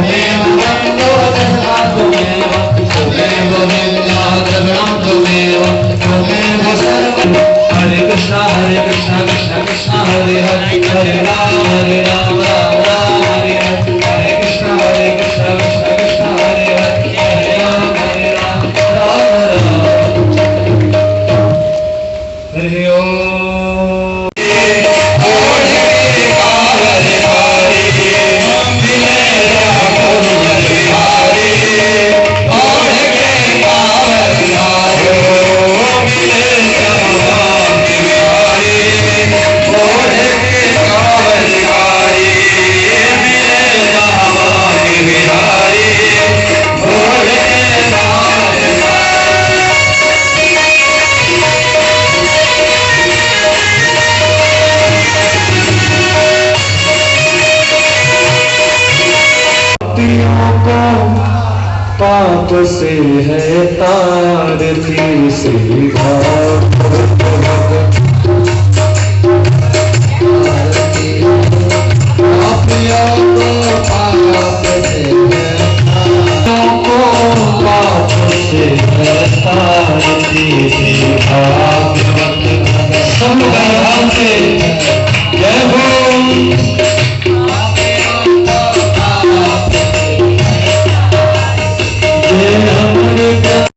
त्वमेव गङ्गो दशा त्वमेव त्वमेव विद्याद्रविणं त्वमेव त्वमेव सर्वं हरे कृष्ण कृष्ण कृष्ण हरे हरे हरे राम राम राम हरे हरे हरे कृष्ण कृष्ण कृष्ण हरे हरे हरे राम राम हरि ओम। पाप से है तारती सीधा पाप से है तारती सीधा संभाव से जय हो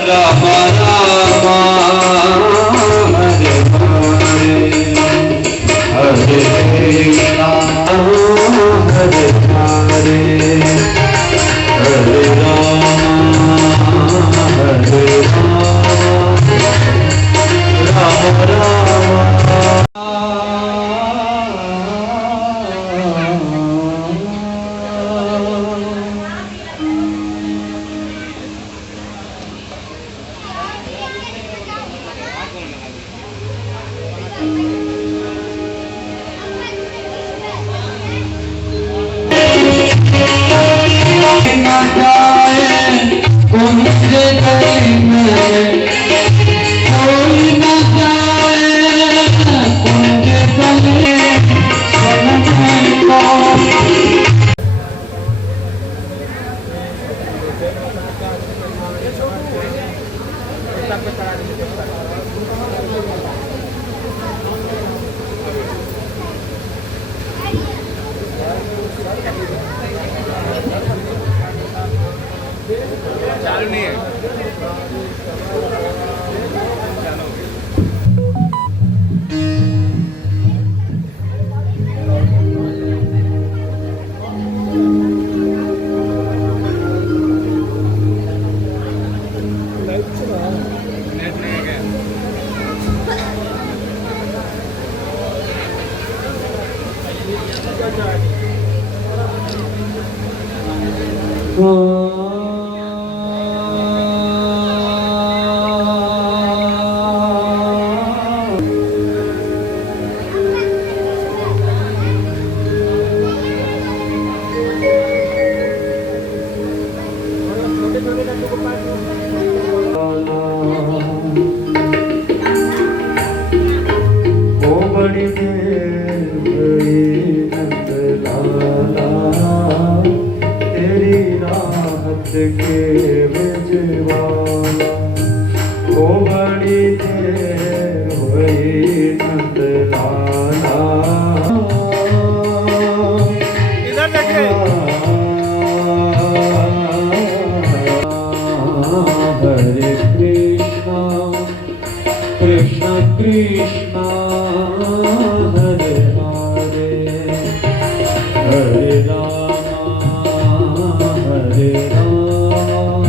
राम राम हरे हरे हरे राम हरे हरे हरे राम राम चालू नहीं है। के बिजवाना ओ बड़ी देर हुई नंद लाला। इधर देखिए हरे कृष्णा कृष्ण कृष्णा हरे हरे हरे राम हरे राम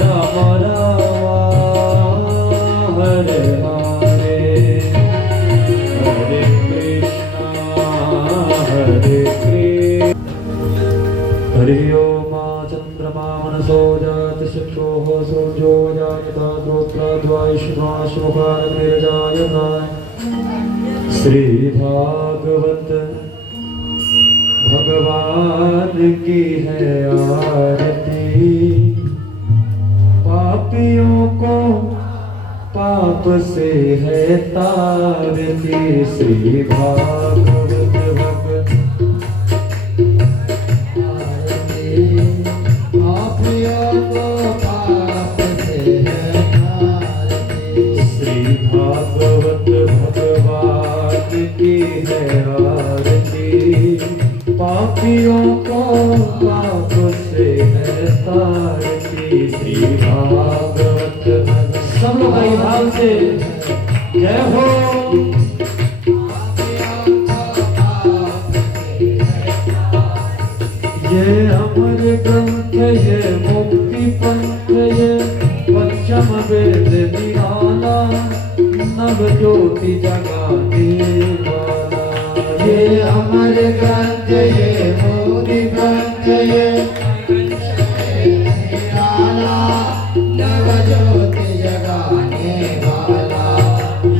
राम राम हरे हरे हरे कृष्णा हरे कृष्ण। हरि ओम चंद्रमा मनसो जात चक्षुः सूर्यो जायता श्रोत्राद्वायुष्माश्मुखारजायता। श्री भागवत भगवान की है आरती, पापियों को पाप से है तारती। श्री भागवत भगवान पापियों को पाप से है तारती थी भागवत। सब लोग भाई भाव से जय हो। ये अमर ग्रंथ ये मुक्ति पंथ ये पंचम वेद निराला नव ज्योति जगाने वाला। ये अमर ग्रंथ ये मुक्ति पंथ ये निराला नव ज्योति जगाने वाला।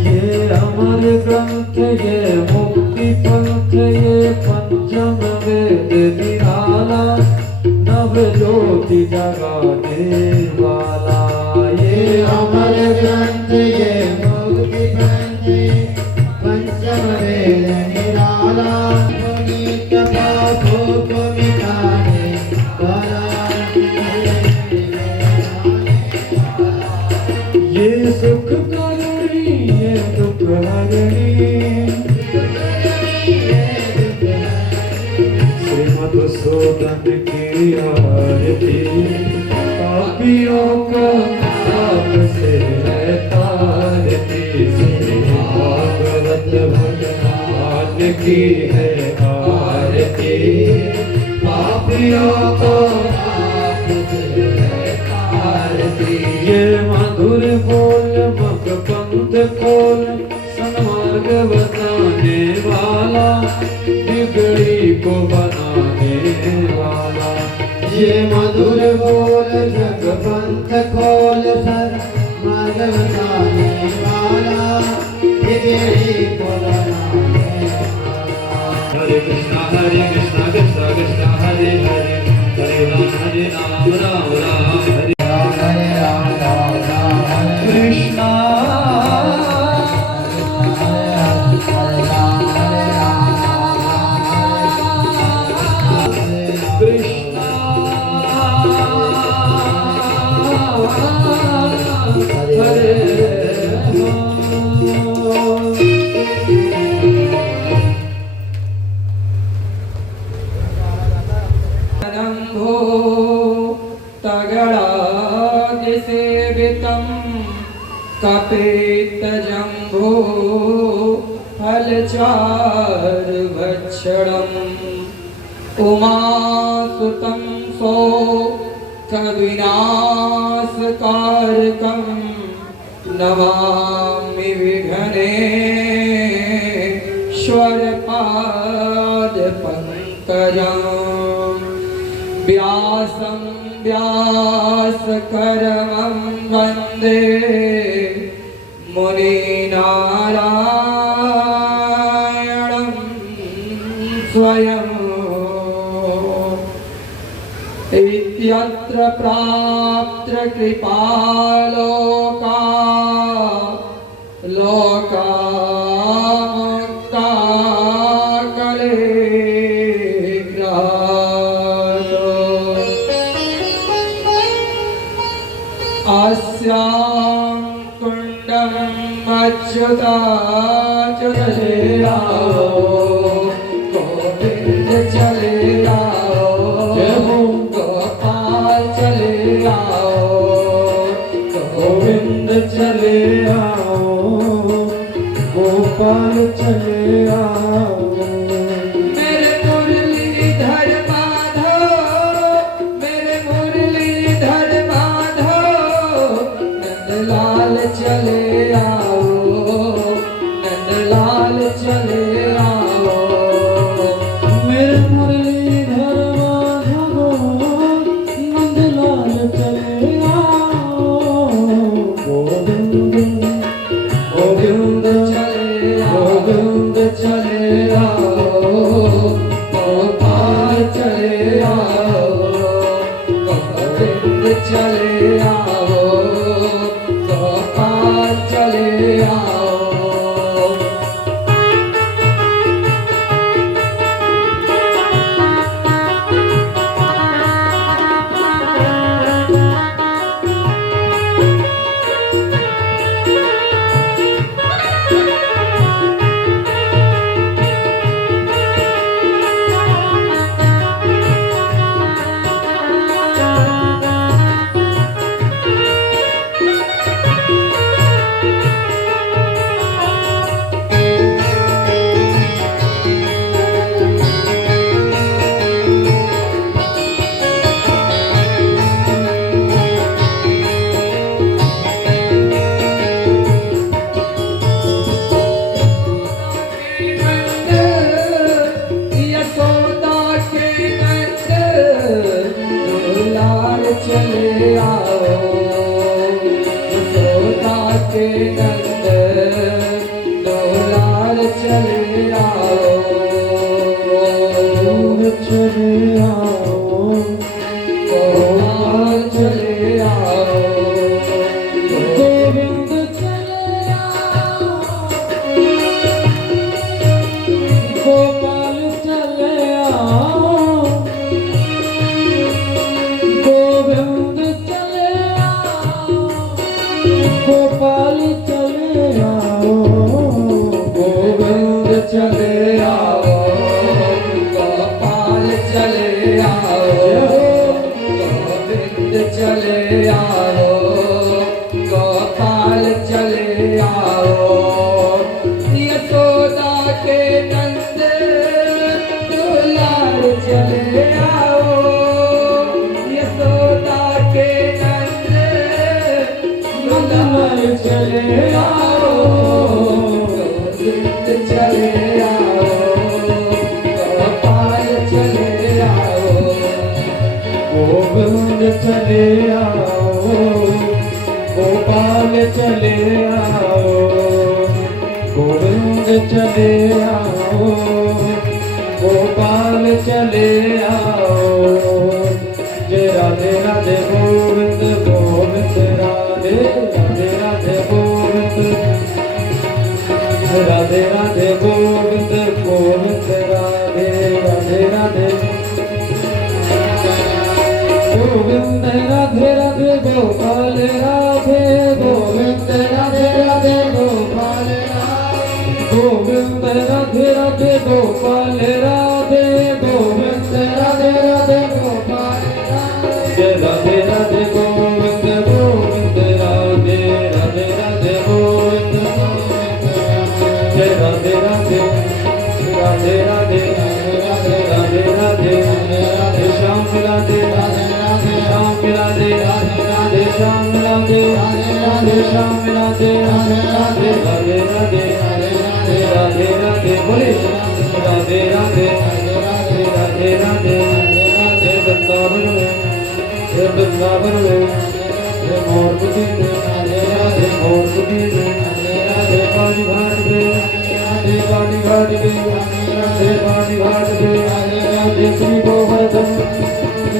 ये अमर ग्रंथ ये मुक्ति पंथ ये पंचम वेद निराला नव ज्योति जगाने वाला। ये अमर ग्रंथ ये मुक्ति पंथ पंचम वेद निराला पुनीत पापों को मिटाने वाला। ये सुख करणी ये दुख हरणी मधुसूदन की आरती पापियों को पाप से है तारती। भागवत भगवान की है आरती पापियों को पाप से है तारती। ये मधुर बोल मग पंथ खोल सन्मार्ग बताने वाला बिगड़ी को बनाने वाला। ये मधुर बोल जग पंथ खोल सर मार्ग बताने वाला बिगड़ी को बनाने वाला। हरे कृष्णा कृष्णा कृष्णा हरे हरे हरे राम राम हरे राम कृष्णा कपेत जम्भो फलचारुभक्षणम् उमासुतं सो कविनाशकारकं नमामि विघ्नेश्वरपादपङ्कजं। व्यासं व्यासकरमं वन्दे मुनिनारायणं स्वयम्। इत्यत्र प्राप्त कृपालोका लोकामुक्ता कलेग्रातो। अस्यां कुण्डं अच्युताच्युतशेरावो गोविन्द चले आओ गोपाल चले आओ गोविन्द चले आओ गोपाल चले आओ। मेरे मुरलीधर माधव मेरे मुरलीधर माधव नंदलाल चले आओ नंदलाल चले आओ। चले आओ, गोपाल चले आओ, गोविंद चले आओ, गोपाल चले आओ, गोविंद चले आओ, गोपाल चले आओ, गोविंद चले आओ, गोपाल चले आओ, गोविंद चले आओ, गोपाल चले आओ, यशोदा के नंद दुलार चले आओ, यशोदा के नंद दुलार चले आओ, गोविंद चले आओ, गोपाल चले आओ, गोविंद चले आओ, गोपाल चले आओ, गोविंद चले आओ, गोपाल चले आओ, जय राधे राधे गोविंद गोविंद राधे राधे राधे गोविंद, राधे राधे गोविंद गोविंद राधे राधे राधे गोविंद, राधे राधे गोपाल राधे गोविंद, राधे राधे गोपाल राधे गोविंद, राधे राधे गोपाल राधे गोविंद, राधे राधे गोपाल राधे, राधे राधे गोविंद गोविंद राधे राधे राधे गोविंद, जय राधे राधे राधे राधे राधे राधे राधे श्याम राधे राधे श्याम राधे राधे श्याम राधे राधे श्याम राधे राधे राधे राधे राधे राधे बोले राधे राधे राधे राधे राधे वृंदावन में, वृंदावन में मोर कुटी में, राधे मोर कुटी में, राधे पानी घाट में, राधे पानी घाट में, राधे पानी घाट में, राधे श्री गोवर्धन,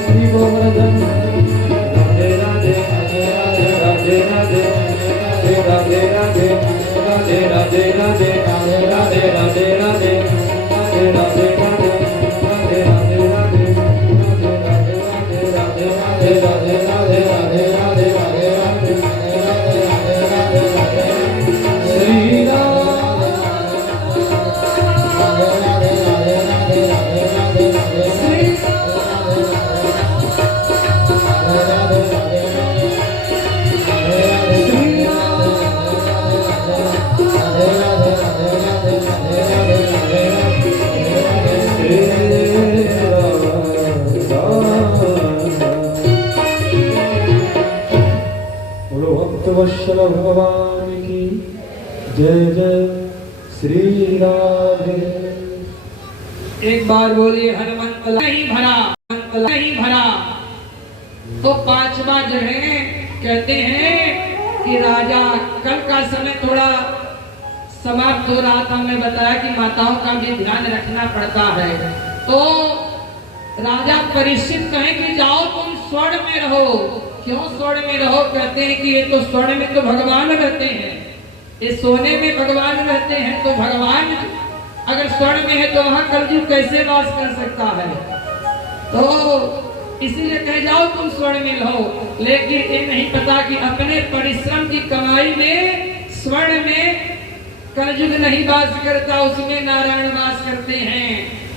श्री गोवर्धन, राधे राधे राधे राधे राधे राधे राधे राधे राधे राधे राधे राधे राधे राधे राधे राधे राधे राधे वत्सल भगवान की जय जय श्री राधे। एक बार बोलिए हनुमंत नहीं भरा, नहीं भरा। तो पांचवा जो है कहते हैं कि राजा कल का समय थोड़ा समाप्त हो रहा था, मैं बताया कि माताओं का भी ध्यान रखना पड़ता है। तो राजा परीक्षित कहे कि जाओ तुम स्वर्ण में रहो। क्यों स्वर्ण में रहो? कहते हैं कि ये तो स्वर्ण में तो भगवान रहते हैं, ये सोने में भगवान रहते हैं, तो भगवान अगर स्वर्ण में है तो वहां कलयुग कैसे वास कर सकता है? तो इसीलिए कहे जाओ तुम स्वर्ण में रहो। लेकिन ये नहीं पता कि अपने परिश्रम की कमाई में स्वर्ण में कलयुग नहीं वास करता, उसमें नारायण वास करते हैं।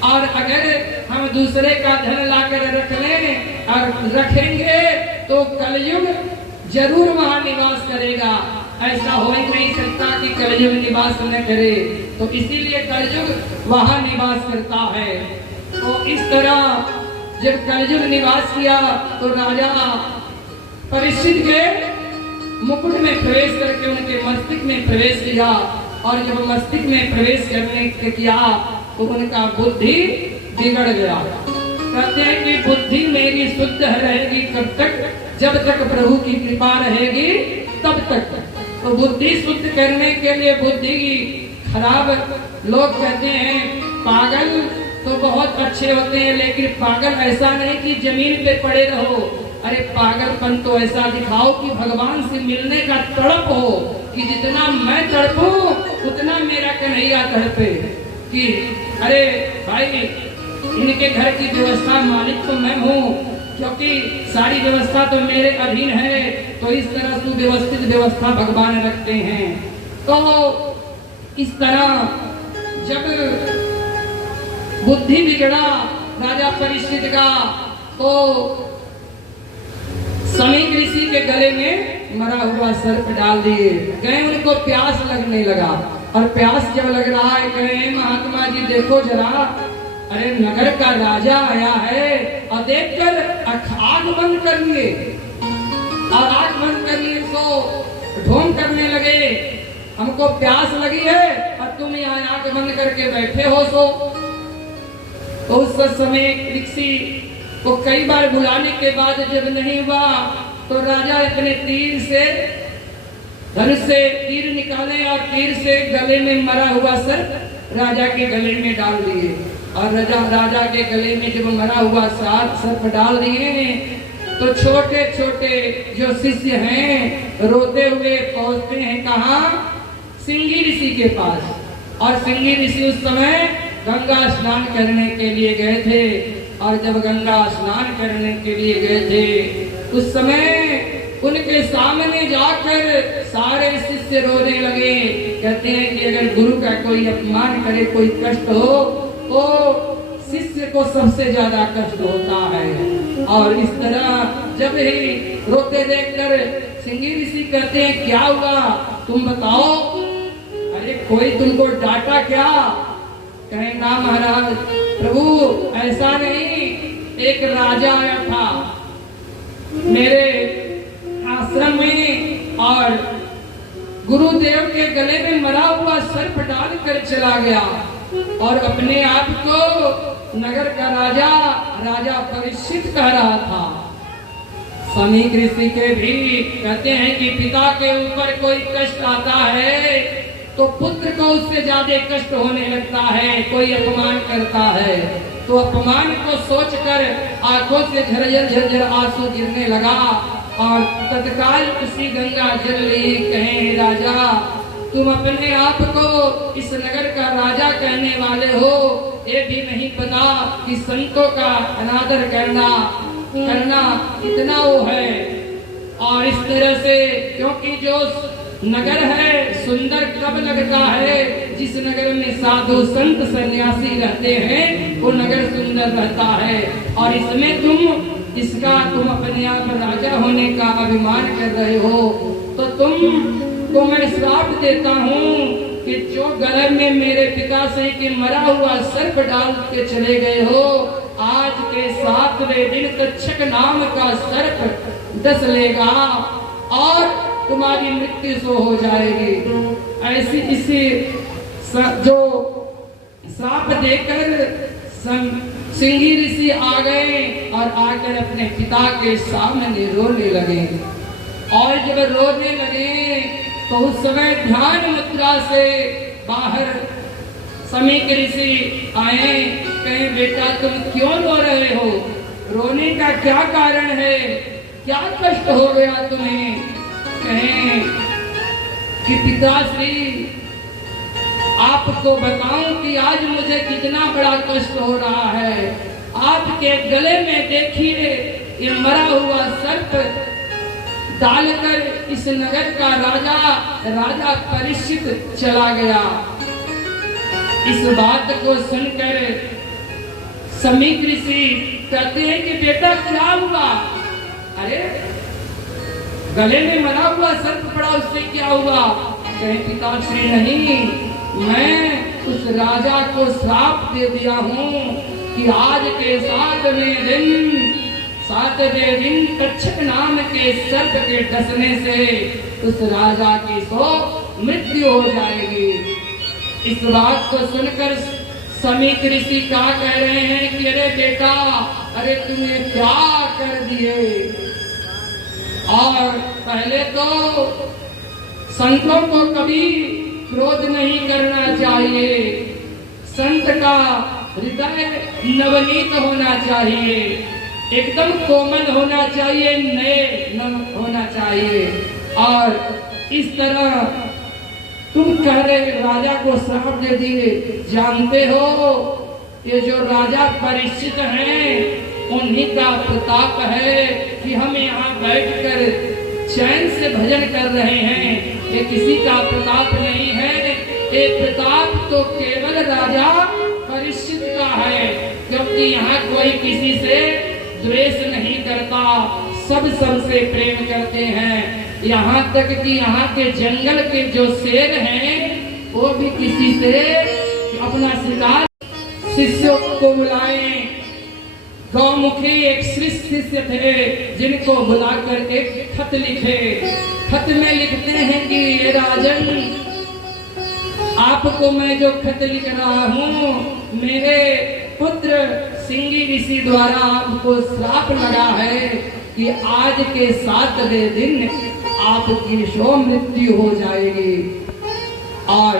और अगर हम दूसरे का धन लाकर रख लें और रखेंगे तो कलयुग जरूर वहां निवास करेगा। ऐसा हो ही नहीं सकता कि कलयुग निवास न करे, तो इसीलिए कलयुग वहां निवास करता है। तो इस तरह जब कलयुग निवास किया तो राजा परीक्षित के मुकुट में प्रवेश करके उनके मस्तिष्क में प्रवेश किया। और जब मस्तिष्क में प्रवेश करने के किया तो उनका बुद्धि बिगड़ गया। कहते हैं कि बुद्धि मेरी शुद्ध रहेगी कब तक? जब तक प्रभु की कृपा रहेगी तब तक। तो बुद्धि शुद्ध करने के लिए बुद्धि की खराब लोग कहते हैं पागल तो बहुत अच्छे होते हैं, लेकिन पागल ऐसा नहीं कि जमीन पे पड़े रहो। अरे पागलपन तो ऐसा दिखाओ कि भगवान से मिलने का तड़प हो, कि जितना मैं तड़पूं उतना मेरा कन्हैया तड़पे। कि अरे भाई इनके घर की व्यवस्था मालिक तो मैं हूँ, क्योंकि सारी व्यवस्था तो मेरे अधीन है। तो इस तरह सुव्यवस्थित व्यवस्था भगवान रखते हैं। तो इस तरह जब बुद्धि बिगड़ा राजा परीक्षित का, तो समीक ऋषि के गले में मरा हुआ सर्प डाल दिए। कहीं उनको प्यास लगने लगा, और प्यास जब लग रहा है कहें महात्मा जी देखो जरा, अरे नगर का राजा आया है, और देखकर आँख बंद कर लिए, और आँख बंद कर लिए तो ढोंग करने लगे, हमको प्यास लगी है और तुम यहाँ आँख बंद करके बैठे हो। तो उस समय ऋषि को कई बार बुलाने के बाद जब नहीं हुआ, तो राजा अपने तीर से धनुष से तीर निकाले और तीर से गले में मरा हुआ सर्प राजा के गले में डाल दिए। और राजा के गले में जब मरा हुआ सर्प डाल दिए, तो छोटे छोटे जो शिष्य हैं रोते हुए पहुंचते हैं कहाँ? सिंगी ऋषि के पास। और सिंगी ऋषि उस समय गंगा स्नान करने के लिए गए थे। और जब गंगा स्नान करने के लिए गए थे, उस समय उनके सामने जाकर सारे शिष्य रोने लगे। कहते हैं कि अगर गुरु का कोई अपमान करे, कोई कष्ट हो, तो शिष्य को सबसे ज्यादा कष्ट होता है। और इस तरह जब ही रोते देखकर सिंगी ऋषि कहते हैं क्या हुआ तुम बताओ, अरे कोई तुमको डांटा क्या? कहें ना महाराज, प्रभु ऐसा नहीं, एक राजा आया था मेरे आश्रम में और गुरुदेव के गले में मरा हुआ सर्प डाल कर चला गया, और अपने आप को नगर का राजा परीक्षित कह रहा था। समीक ऋषि के भी कहते हैं कि पिता के ऊपर कोई कष्ट आता है तो पुत्र को उससे ज्यादा कष्ट होने लगता है। कोई अपमान करता है तो अपमान को सोचकर आंखों से झरझर झरझर आंसू गिरने लगा, और तत्काल उसी गंगा जल ली। कहें राजा, तुम अपने आप को इस नगर का राजा कहने वाले हो, ये भी नहीं पता कि संतों का अनादर करना कितना वो है। और इस तरह से, क्योंकि जो नगर है सुंदर कब लगता है, जिस नगर में साधु संत सन्यासी रहते हैं वो नगर सुंदर रहता है। और इसमें तुम अपने आप राजा होने का अभिमान कर रहे हो, तो तुमको मैं श्राप देता हूँ कि जो गले में मेरे पिता से के मरा हुआ सर्प डाल के चले गए हो, आज के 7वें दिन तक्षक नाम का सर्प डस लेगा और तुम्हारी मृत्यु सो हो जाएगी। ऐसी इसी जो श्राप देकर सिंगी ऋषि आ गए और आकर अपने पिता के सामने रोने लगे। और जब रोने लगे तो उस समय ध्यान मुद्रा से बाहर समीक ऋषि आए। कहे बेटा तुम क्यों रो रहे हो? रोने का क्या कारण है? क्या कष्ट हो गया तुम्हें? कहें कि पिताश्री आपको बताऊं कि आज मुझे कितना बड़ा कष्ट हो रहा है। आपके गले में देखिए ये मरा हुआ सर्प डालकर इस नगर का राजा परीक्षित चला गया। इस बात को सुनकर समीक ऋषि कहते हैं कि बेटा क्या हुआ? अरे गले में मरा हुआ सर्प पड़ा, उससे क्या हुआ? कहे पिताश्री नहीं, मैं उस राजा को श्राप दे दिया हूँ कि आज के 7वें दिन तक्षक नाम के सर्प के डसने से उस राजा की मृत्यु हो जाएगी। इस बात को सुनकर समीक ऋषि क्या कह रहे हैं कि अरे बेटा, अरे तुमने क्या कर दिए? और पहले तो संतों को कभी क्रोध नहीं करना चाहिए। संत का हृदय नवनीत होना चाहिए, एकदम कोमल होना चाहिए, नए होना चाहिए। और इस तरह तुम कह रहे राजा को श्राप दे दिए, जानते हो ये जो राजा परीक्षित हैं उन्हीं का प्रताप है कि हम यहाँ बैठकर चैन से भजन कर रहे हैं। ये किसी का प्रताप नहीं है, ये प्रताप तो केवल राजा परीक्षित का है, क्योंकि यहाँ कोई किसी से द्वेष नहीं करता, सब सबसे प्रेम करते हैं। यहाँ तक कि यहाँ के जंगल के जो शेर हैं वो भी किसी से अपना शिकार शिष्यों को बुलाए। गौमुखी एक श्रेष्ठ शिष्य थे जिनको बुलाकर एक खत लिखे। खत में लिखते हैं कि ये राजन, आपको मैं जो खत लिख रहा हूँ, मेरे पुत्र सिंगी ऋषि द्वारा आपको श्राप लगा है कि आज के 7वें दिन आपकी शो मृत्यु हो जाएगी। और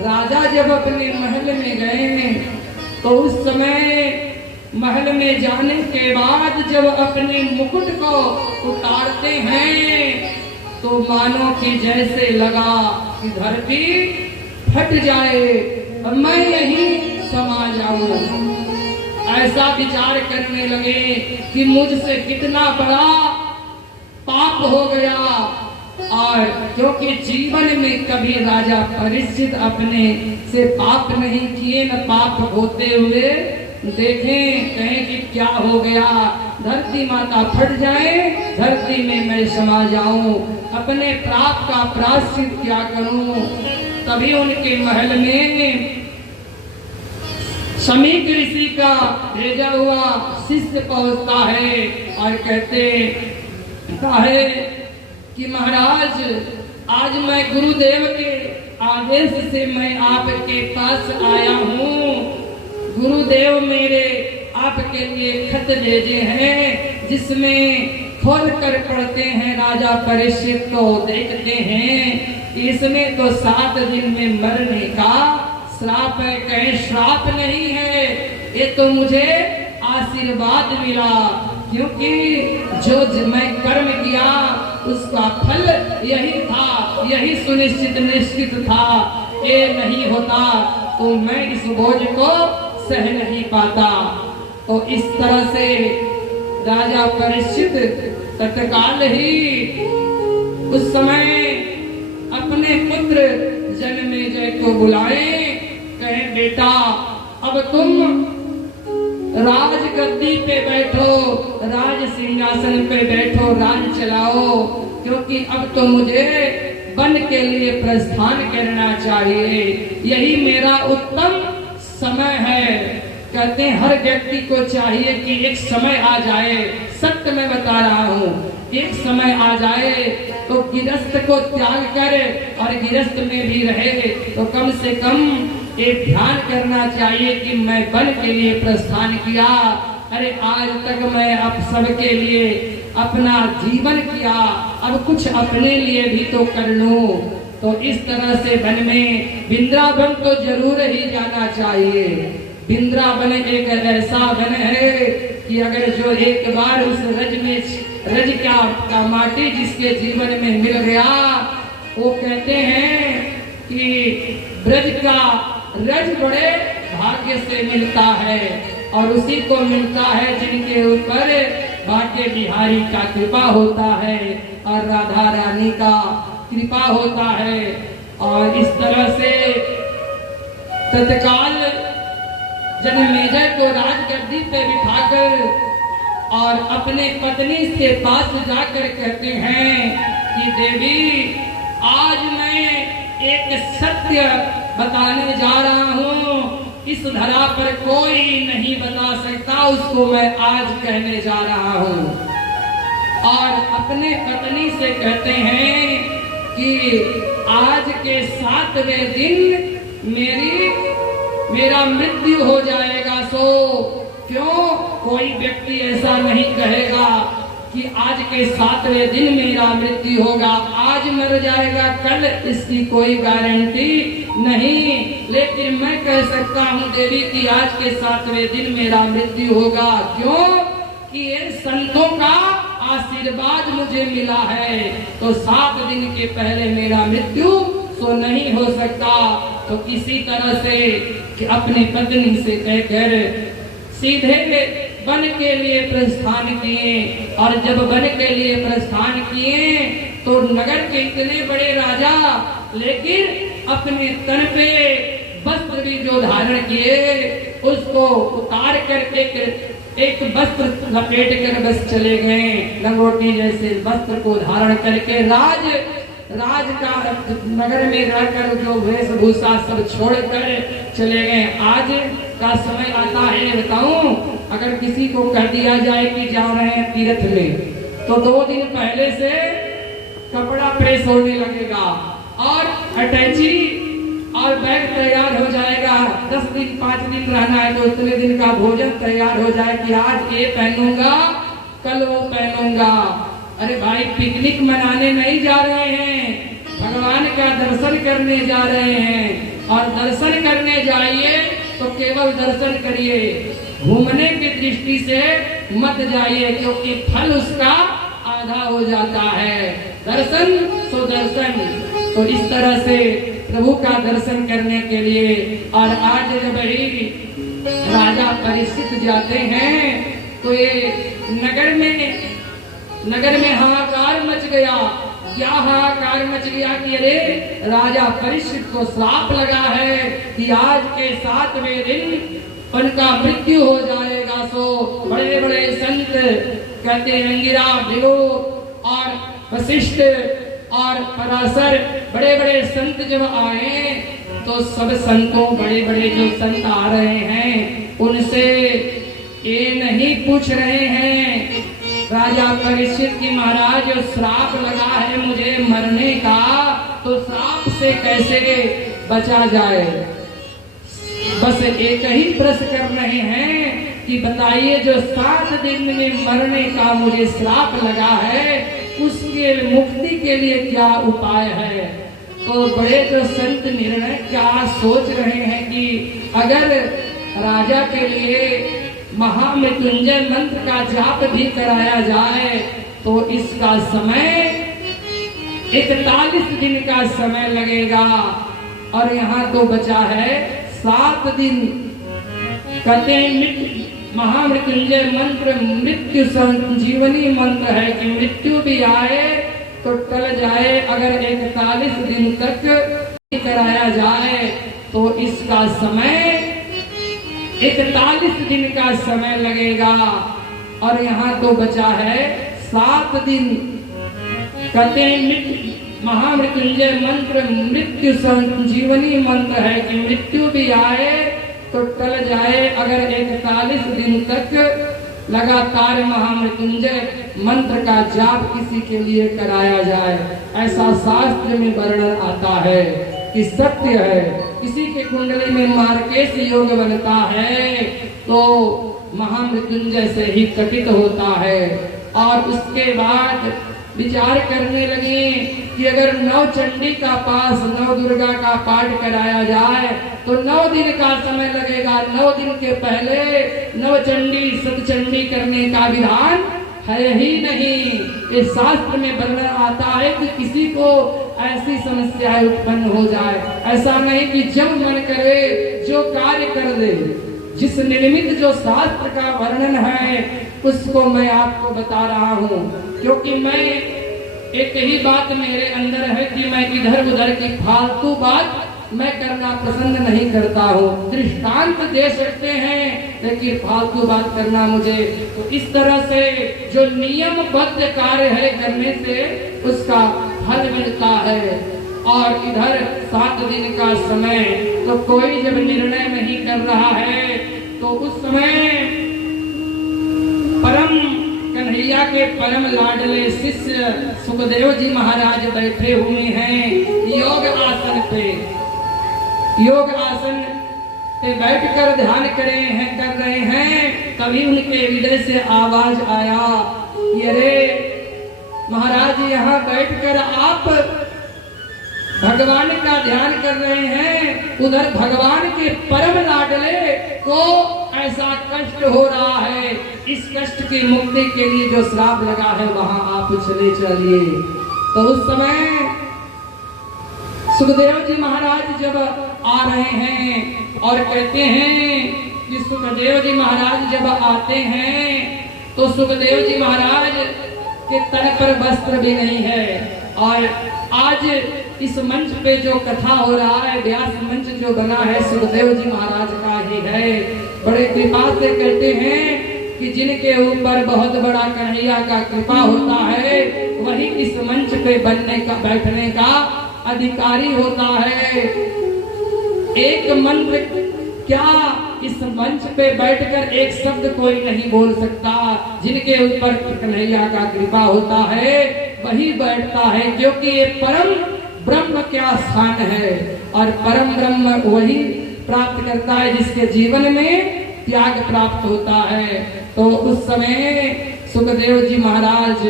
राजा जब अपने महल में गए तो उस समय महल में जाने के बाद जब अपने मुकुट को उतारते हैं तो मानो कि जैसे लगा कि धरती फट जाए और मैं यहीं समा जाऊं। ऐसा विचार करने लगे कि मुझसे कितना बड़ा पाप हो गया। और क्योंकि जीवन में कभी राजा परीक्षित अपने से पाप नहीं किए, न पाप होते हुए देखें, कहें कि क्या हो गया, धरती माता फट जाए, धरती में मैं समा जाऊं, अपने पाप का प्रायश्चित क्या करूं। तभी उनके महल में समीक ऋषि का भेजा हुआ शिष्य पहुंचता है और कहते है कि महाराज, आज मैं गुरुदेव के आदेश से मैं आपके पास आया हूँ। गुरुदेव मेरे आपके लिए खत भेजे हैं जिसमें खोल कर पढ़ते हैं राजा परीक्षित को देखते हैं इसमें तो 7 दिन में मरने का श्राप है। कहीं श्राप नहीं है, ये तो मुझे आशीर्वाद मिला, क्योंकि जो मैं कर्म किया उसका फल यही था, यही सुनिश्चित निश्चित था। ये नहीं होता तो मैं इस बोझ को सह नहीं पाता। तो इस तरह से राजा परीक्षित तत्काल ही उस समय अपने पुत्र जन्मेजय को बुलाए, कहे बेटा अब तुम राज गद्दी पे बैठो, राज सिंहासन पे बैठो, राज चलाओ, क्योंकि अब तो मुझे वन के लिए प्रस्थान करना चाहिए, यही मेरा उत्तम समय है। कहते हैं हर व्यक्ति को चाहिए कि एक समय आ जाए, सत्य में बता रहा हूँ, एक समय आ जाए तो गृहस्थ को त्याग कर और गृहस्थ में भी रहे तो कम से कम एक ध्यान करना चाहिए कि मैं वन के लिए प्रस्थान किया। अरे आज तक मैं अब सबके लिए अपना जीवन किया, अब कुछ अपने लिए भी तो कर लूं। तो इस तरह से वन में वृंदावन तो जरूर ही जाना चाहिए। वृंदावन एक ऐसा वन है कि अगर जो एक बार उस रज में रज का माटी जिसके जीवन में मिल गया, वो कहते हैं कि ब्रज का रज बड़े भाग्य से मिलता है और उसी को मिलता है जिनके ऊपर बाके बिहारी का कृपा होता है और राधा रानी का कृपा होता है। और इस तरह से तत्काल जन्मेजय को राजगद्दी पे बिठाकर और अपने पत्नी के पास जाकर कहते हैं कि देवी आज मैं एक सत्य बताने जा रहा हूँ, इस धरा पर कोई नहीं बता सकता, उसको मैं आज कहने जा रहा हूँ। और अपने पत्नी से कहते हैं कि आज के 7वें दिन मेरा मृत्यु हो जाएगा। सो क्यों कोई व्यक्ति ऐसा नहीं कहेगा कि आज के 7वें दिन मेरा मृत्यु होगा, आज मर जाएगा, कल इसकी कोई गारंटी नहीं। लेकिन मैं कह सकता हूँ देवी कि आज के 7वें दिन मेरा मृत्यु होगा। क्यों? कि इन संतों का आशीर्वाद मुझे मिला है, तो 7 दिन के पहले मेरा मृत्यु तो नहीं हो सकता। तो किसी तरह से कि अपनी पत्नी से कहकर सीधे वन के लिए प्रस्थान किए। और जब वन के लिए प्रस्थान किए तो नगर के इतने बड़े राजा, लेकिन अपने तन पे वस्त्र भी जो धारण किए उसको उतार कर एक वस्त्र लपेट कर बस चले गए। लंगोटी जैसे वस्त्र को धारण करके राज का नगर में रहकर जो वेशभूषा सब छोड़कर चले गए। आज का समय आता है, बताऊं, अगर किसी को कह दिया जाए कि जा रहे हैं तीर्थ में, तो 2 दिन पहले से कपड़ा प्रेस होने लगेगा और अटैची और बैग तैयार हो जाएगा। 10 दिन 5 दिन रहना है तो उतने दिन का भोजन तैयार हो जाए कि आज ये पहनूंगा, कल वो पहनूंगा। अरे भाई, पिकनिक मनाने नहीं जा रहे हैं, भगवान का दर्शन करने जा रहे हैं। और दर्शन करने जाइए तो केवल दर्शन करिए, घूमने की दृष्टि से मत जाइए, क्योंकि फल उसका आधा हो जाता है। दर्शन तो दर्शन। तो इस तरह से प्रभु का दर्शन करने के लिए, और आज जब ही राजा परीक्षित जाते हैं तो ये नगर में हाहाकार मच गया। क्या हाहाकार मच गया कि अरे राजा परीक्षित को श्राप लगा है कि आज के 7वें दिन उनका मृत्यु हो जाएगा। सो बड़े बड़े संत कहते हैं, अंगिरा, भृगु और वशिष्ठ और पराशर, बड़े बड़े संत जब आए तो सब संतों, बड़े बड़े जो संत आ रहे हैं उनसे ये नहीं पूछ रहे हैं राजा परीक्षित की महाराज जो श्राप लगा है मुझे मरने का, तो श्राप से कैसे बचा जाए। बस एक ही प्रश्न कर रहे हैं कि बताइए जो 7 दिन में मरने का मुझे श्राप लगा है उसके मुक्ति के लिए क्या उपाय है। तो बड़े जो संत निर्णय क्या सोच रहे हैं कि अगर राजा के लिए महामृत्युंजय मंत्र का जाप भी कराया जाए तो इसका समय 41 दिन का समय लगेगा, और यहाँ तो बचा है 7 दिन। कहते हैं महामृत्युंजय मंत्र मृत्यु संजीवनी मंत्र है कि मृत्यु भी आए तो टल जाए, अगर 41 दिन तक कराया जाए तो इसका समय 41 दिन का समय लगेगा, और यहाँ तो बचा है 7 दिन। कहते हैं महामृत्युंजय मंत्र मृत्यु संजीवनी मंत्र है कि मृत्यु भी आए तो टल जाए, अगर 41 दिन तक लगातार महामृत्युंजय मंत्र का जाप किसी के लिए कराया जाए। ऐसा शास्त्र में वर्णन आता है कि सत्य है। किसी के कुंडली में मार्केश योग बनता है तो महामृत्युंजय से ही कटित होता है। और उसके बाद विचार करने लगे कि अगर 9 चंडी का पास 9 दुर्गा का पाठ कराया जाए तो 9 दिन का समय लगेगा। 9 दिन के पहले 9 चंडी सतचंडी करने का विधान है ही नहीं। इस शास्त्र में वर्णन आता है कि किसी को ऐसी समस्याएं उत्पन्न हो जाए, ऐसा नहीं कि जब मन करे जो कार्य कर दे। जिस निर्मित जो शास्त्र का वर्णन है उसको मैं आपको बता रहा हूँ, क्योंकि मैं एक ही बात मेरे अंदर है कि मैं इधर उधर की फालतू बात मैं करना पसंद नहीं करता हूँ। दृष्टांत दे सकते हैं लेकिन फालतू बात करना मुझे, तो इस तरह से जो नियमबद्ध कार्य है करने से उसका फल मिलता है। और इधर 7 दिन का समय, तो कोई जब निर्णय नहीं कर रहा है तो उस समय परम कन्हैया के परम लाडले शिष्य सुखदेव जी महाराज बैठे हुए हैं योग आसन पे। योग आसन पे बैठकर ध्यान कर रहे हैं। तभी उनके हृदय से आवाज आया, कि अरे महाराज यहाँ बैठकर आप भगवान का ध्यान कर रहे हैं, उधर भगवान के परम लाडले को ऐसा कष्ट हो रहा है, इस कष्ट की मुक्ति के लिए जो श्राप लगा है वहां आप चले चलिए। तो उस समय सुखदेव जी महाराज जब आ रहे हैं और कहते हैं कि सुखदेव जी महाराज जब आते हैं तो सुखदेव जी महाराज के तन पर वस्त्र भी नहीं है। और आज इस मंच पे जो कथा हो रहा है, व्यास मंच जो बना है सुखदेव जी महाराज का ही है। बड़े कृपा से कहते हैं कि जिनके ऊपर बहुत बड़ा कन्हैया का कृपा होता है वही इस मंच पे बनने का बैठने का अधिकारी होता है। एक मंत्र क्या इस मंच पे बैठकर एक शब्द कोई नहीं बोल सकता। जिनके ऊपर कन्हैया का कृपा होता है वही बैठता है, क्योंकि ये परम ब्रह्म क्या स्थान है और परम ब्रह्म वही प्राप्त करता है जिसके जीवन में त्याग प्राप्त होता है। तो उस समय सुखदेव जी महाराज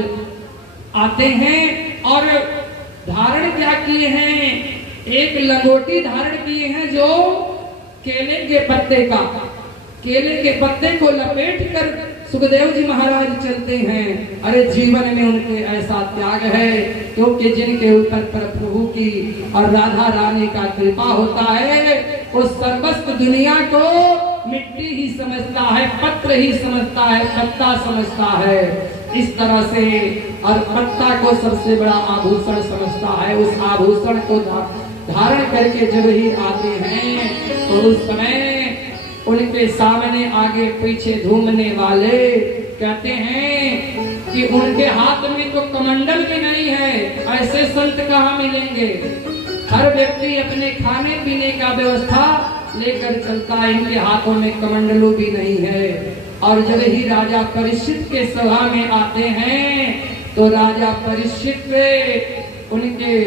आते हैं और धारण क्या किए हैं, एक लंगोटी धारण किए हैं जो केले के पत्ते का, केले के पत्ते को लपेट कर सुखदेव जी महाराज चलते हैं। अरे जीवन में उनके ऐसा त्याग है, क्योंकि जिनके ऊपर प्रभु की और राधा रानी का कृपा होता है वो सर्वस्व दुनिया को मिट्टी ही समझता है, पत्र ही समझता है, पत्ता समझता है। इस तरह से और पत्ता को सबसे बड़ा आभूषण समझता है। उस आभूषण को धारण करके जब ही आते हैं तो उस समय उनके सामने आगे पीछे घूमने वाले कहते हैं कि उनके हाथ में तो कमंडल भी नहीं है, ऐसे संत कहाँ मिलेंगे। हर व्यक्ति अपने खाने पीने का व्यवस्था लेकर चलता है, इनके हाथों में कमंडलों भी नहीं है। और जब ही राजा परीक्षित के सभा में आते हैं तो राजा परीक्षित उनके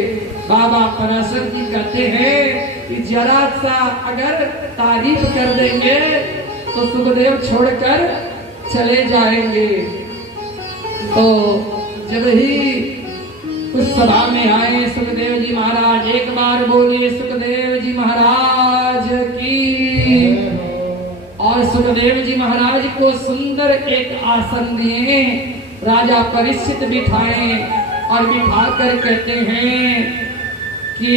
बाबा पराशर जी कहते हैं कि जरा सा अगर तारीफ कर देंगे तो सुखदेव छोड़कर चले जाएंगे। तो जब ही उस सभा में आए सुखदेव जी महाराज, एक बार बोले सुखदेव जी महाराज की। और सुखदेव जी महाराज को सुंदर एक आसन दिए, राजा परीक्षित बिठाए और बिठाकर कहते हैं कि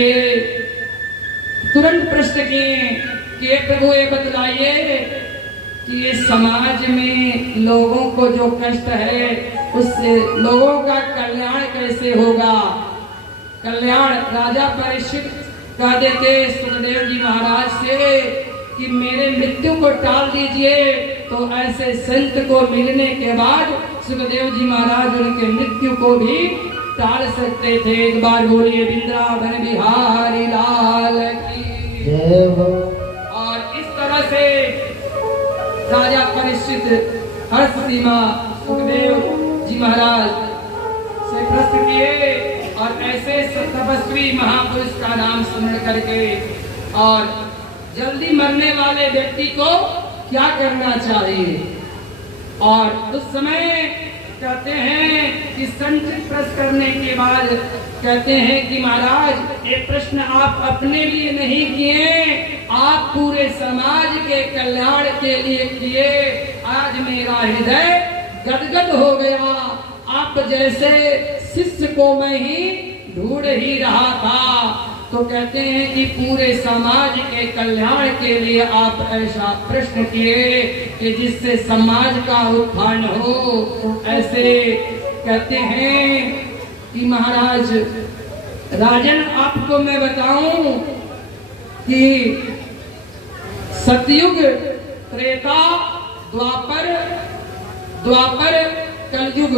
तुरंत प्रश्न किए कि प्रभु ये बतलाइए कि ये समाज में लोगों को जो कष्ट है उससे लोगों का कल्याण कैसे होगा। कल्याण राजा परीक्षित कह देते सुखदेव जी महाराज से कि मेरे मृत्यु को टाल दीजिए। तो ऐसे संत को मिलने के बाद सुखदेव जी महाराज उनके मृत्यु को भी टाल सकते थे। एक बार बोलिए वृंदावन बिहारी लाल की जय हो। और इस तरह से राजा परीक्षित हर्ष सीमा सुखदेव जी महाराज से प्रश्न किए और ऐसे तपस्वी महापुरुष का नाम स्मरण करके और जल्दी मरने वाले व्यक्ति को क्या करना चाहिए। और उस समय कहते हैं कि संचित प्रश्न करने के बाद कहते हैं कि महाराज ये प्रश्न आप अपने लिए नहीं किए, आप पूरे समाज के कल्याण के लिए किए। आज मेरा हृदय गदगद हो गया, आप जैसे शिष्य को मैं ही ढूंढ ही रहा था। तो कहते हैं कि पूरे समाज के कल्याण के लिए आप ऐसा प्रश्न किए कि जिससे समाज का उत्थान हो। ऐसे कहते हैं कि महाराज राजन आपको मैं बताऊं कि सतयुग, त्रेता, द्वापर कलयुग।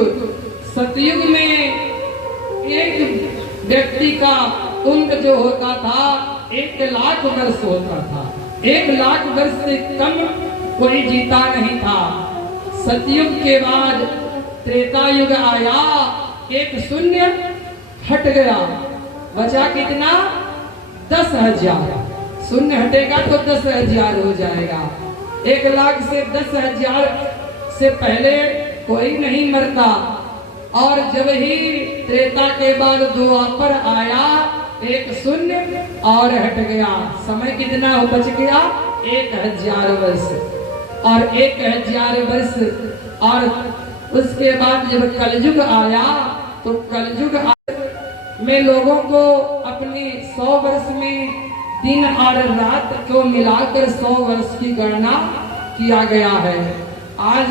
सतयुग में एक व्यक्ति का उम्र जो होता था 1,00,000 वर्ष होता था। 1,00,000 वर्ष से कम कोई जीता नहीं था। सतयुग के बाद त्रेता युग आया, एक शून्य हट गया, बचा कितना 10,000। शून्य हटेगा तो 10,000 हो जाएगा। 1,00,000 से 10,000 से पहले कोई नहीं मरता। और जब ही त्रेता के बाद द्वापर आया, एक शून्य और हट गया। समय कितना बच गया? 1000 वर्ष। और 1000 वर्ष और उसके बाद जब कलयुग आया तो कलयुग में लोगों को अपने 100 वर्ष में दिन और रात को मिलाकर 100 वर्ष की गणना किया गया है। आज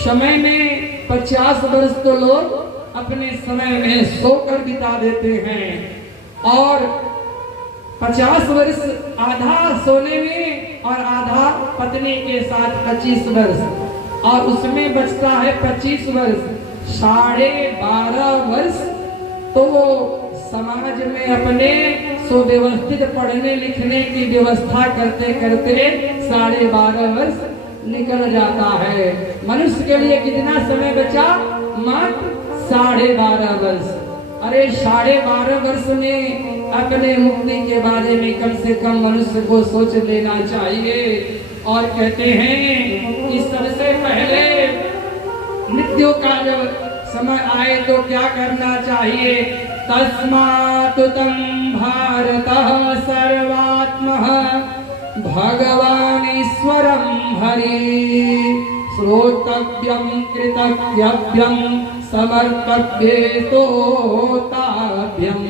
समय में 50 वर्ष तो लोग अपने समय में सोकर बिता देते हैं और 50 वर्ष आधा सोने में और आधा पत्नी के साथ 25 वर्ष, और उसमें बचता है 25 वर्ष। 12.5 वर्ष तो वो समाज में अपने सुव्यवस्थित पढ़ने लिखने की व्यवस्था करते करते 12.5 वर्ष निकल जाता है। मनुष्य के लिए कितना समय बचा? मात्र 12.5 वर्ष। अरे 12.5 वर्ष में अपने मुक्ति के बारे में कम से कम मनुष्य को सोच लेना चाहिए। और कहते हैं कि सबसे पहले मृत्यु का जब समय आए तो क्या करना चाहिए? तस्मात् तं भारतः सर्वात्मः भगवान ईश्वरं हरि श्रोतव्यं कृतव्यं समर्तव्येतो ताभ्यं।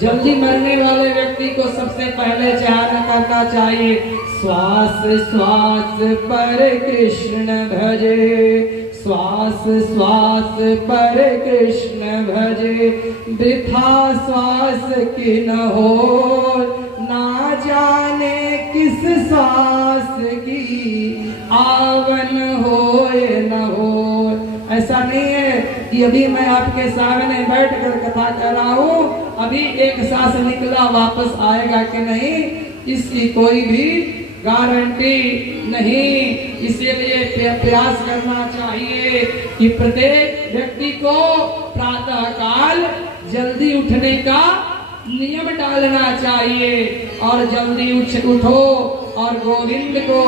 जल्दी मरने वाले व्यक्ति को सबसे पहले ध्यान करना चाहिए, श्वास श्वास पर कृष्ण भजे, श्वास श्वास पर कृष्ण भजे, वृथा श्वास की न हो, ना जाने किस श्वास की आवन हो न हो। ऐसा नहीं है कि अभी मैं आपके सामने बैठकर कथा कर रहा हूँ, अभी एक सांस निकला वापस आएगा कि नहीं, इसकी कोई भी गारंटी नहीं। इसीलिए प्रयास करना चाहिए कि प्रत्येक व्यक्ति को प्रातः काल जल्दी उठने का नियम डालना चाहिए और जल्दी उठो और गोविंद को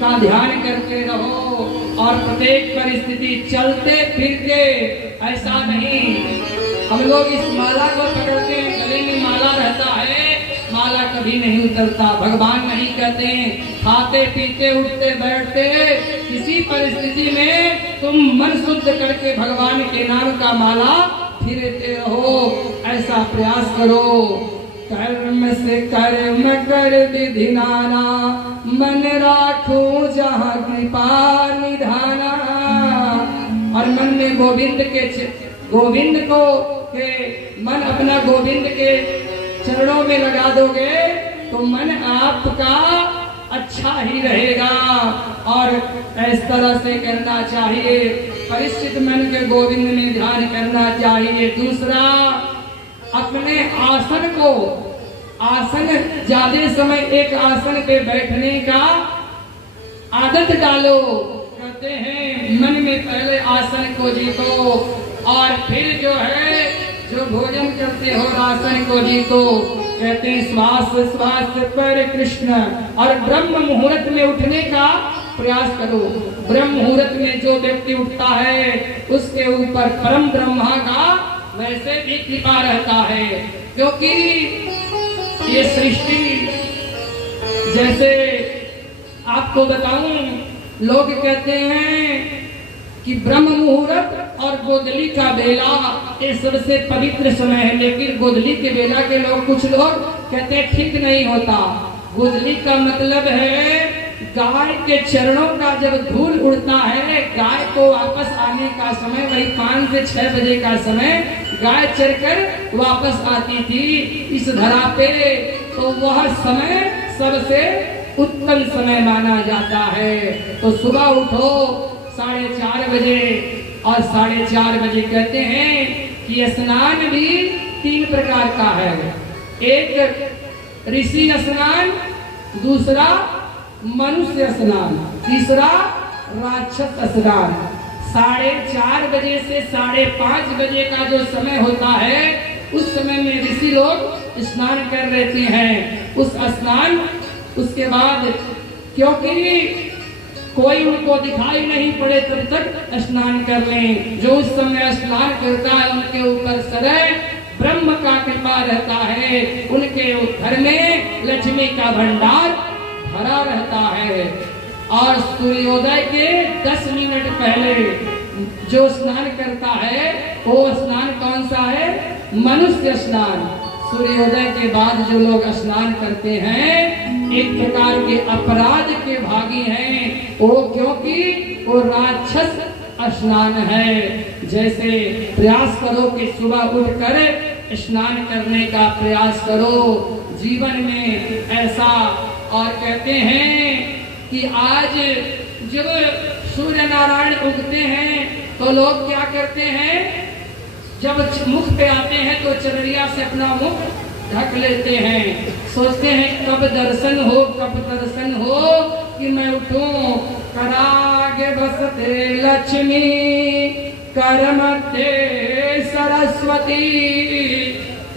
का ध्यान करते रहो और प्रत्येक परिस्थिति चलते फिरते, ऐसा नहीं हम लोग इस माला को पकड़ते हैं, गले में माला रहता है, माला कभी नहीं उतरता। भगवान नहीं कहते खाते पीते उठते बैठते किसी परिस्थिति में तुम मन शुद्ध करके भगवान के नाम का माला फिरते रहो, ऐसा प्रयास करो। कर्म से कर्म कर विधि नाना, मन राखो जहाँ कृपा निधाना। और मन में गोविंद को के मन अपना गोविंद के चरणों में लगा दोगे तो मन आपका अच्छा ही रहेगा। और इस तरह से करना चाहिए, परिचित मन के गोविंद में ध्यान करना चाहिए। दूसरा, अपने आसन ज्यादा समय एक आसन पे बैठने का आदत डालो। कहते हैं मन में पहले आसन को जीतो और फिर जो भोजन करते हो आसन को जीतो। कहते हैं श्वास श्वास पर कृष्ण। और ब्रह्म मुहूर्त में उठने का प्रयास करो। ब्रह्म मुहूर्त में जो व्यक्ति उठता है उसके ऊपर परम ब्रह्मा का वैसे भी कृपा रहता है, क्योंकि ये सृष्टि, जैसे आपको बताऊं, लोग कहते हैं कि ब्रह्म मुहूर्त और गोधली का बेला ये सबसे पवित्र समय है, लेकिन गोधली के बेला के लोग कुछ लोग कहते हैं ठीक नहीं होता। गोधली का मतलब है गाय के चरणों का जब धूल उड़ता है, गाय को वापस आने का समय वही 5 से 6 बजे का समय गाय चरकर वापस आती थी इस धरा पे, तो वह समय सबसे उत्तम समय माना जाता है। तो सुबह उठो 4:30 बजे, और 4:30 बजे कहते हैं कि स्नान भी 3 प्रकार का है। एक ऋषि स्नान, दूसरा मनुष्य स्नान, तीसरा राक्षस स्नान। 4:30 बजे से 5:30 बजे का जो समय होता है उस समय में ऋषि लोग स्नान कर लेते हैं। उस स्नान उसके बाद, क्योंकि कोई उनको दिखाई नहीं पड़े तब तक स्नान कर लें। जो उस समय स्नान करता है उनके ऊपर सदैव ब्रह्म का कृपा रहता है, उनके घर में लक्ष्मी का भंडार भरा रहता है। और सूर्योदय के 10 मिनट पहले जो स्नान करता है वो स्नान कौन सा है? मनुष्य स्नान। सूर्योदय के बाद जो लोग स्नान करते हैं एक प्रकार के अपराध के भागी हैं वो, क्योंकि वो राक्षस स्नान है। जैसे प्रयास करो कि सुबह उठकर स्नान करने का प्रयास करो जीवन में ऐसा। और कहते हैं कि आज जब सूर्य नारायण उगते हैं तो लोग क्या करते हैं, जब मुख पे आते हैं तो चररिया से अपना मुख ढक लेते हैं, सोचते हैं कब दर्शन हो, कब दर्शन हो कि मैं उठूं। करागे बसते लक्ष्मी करमते सरस्वती,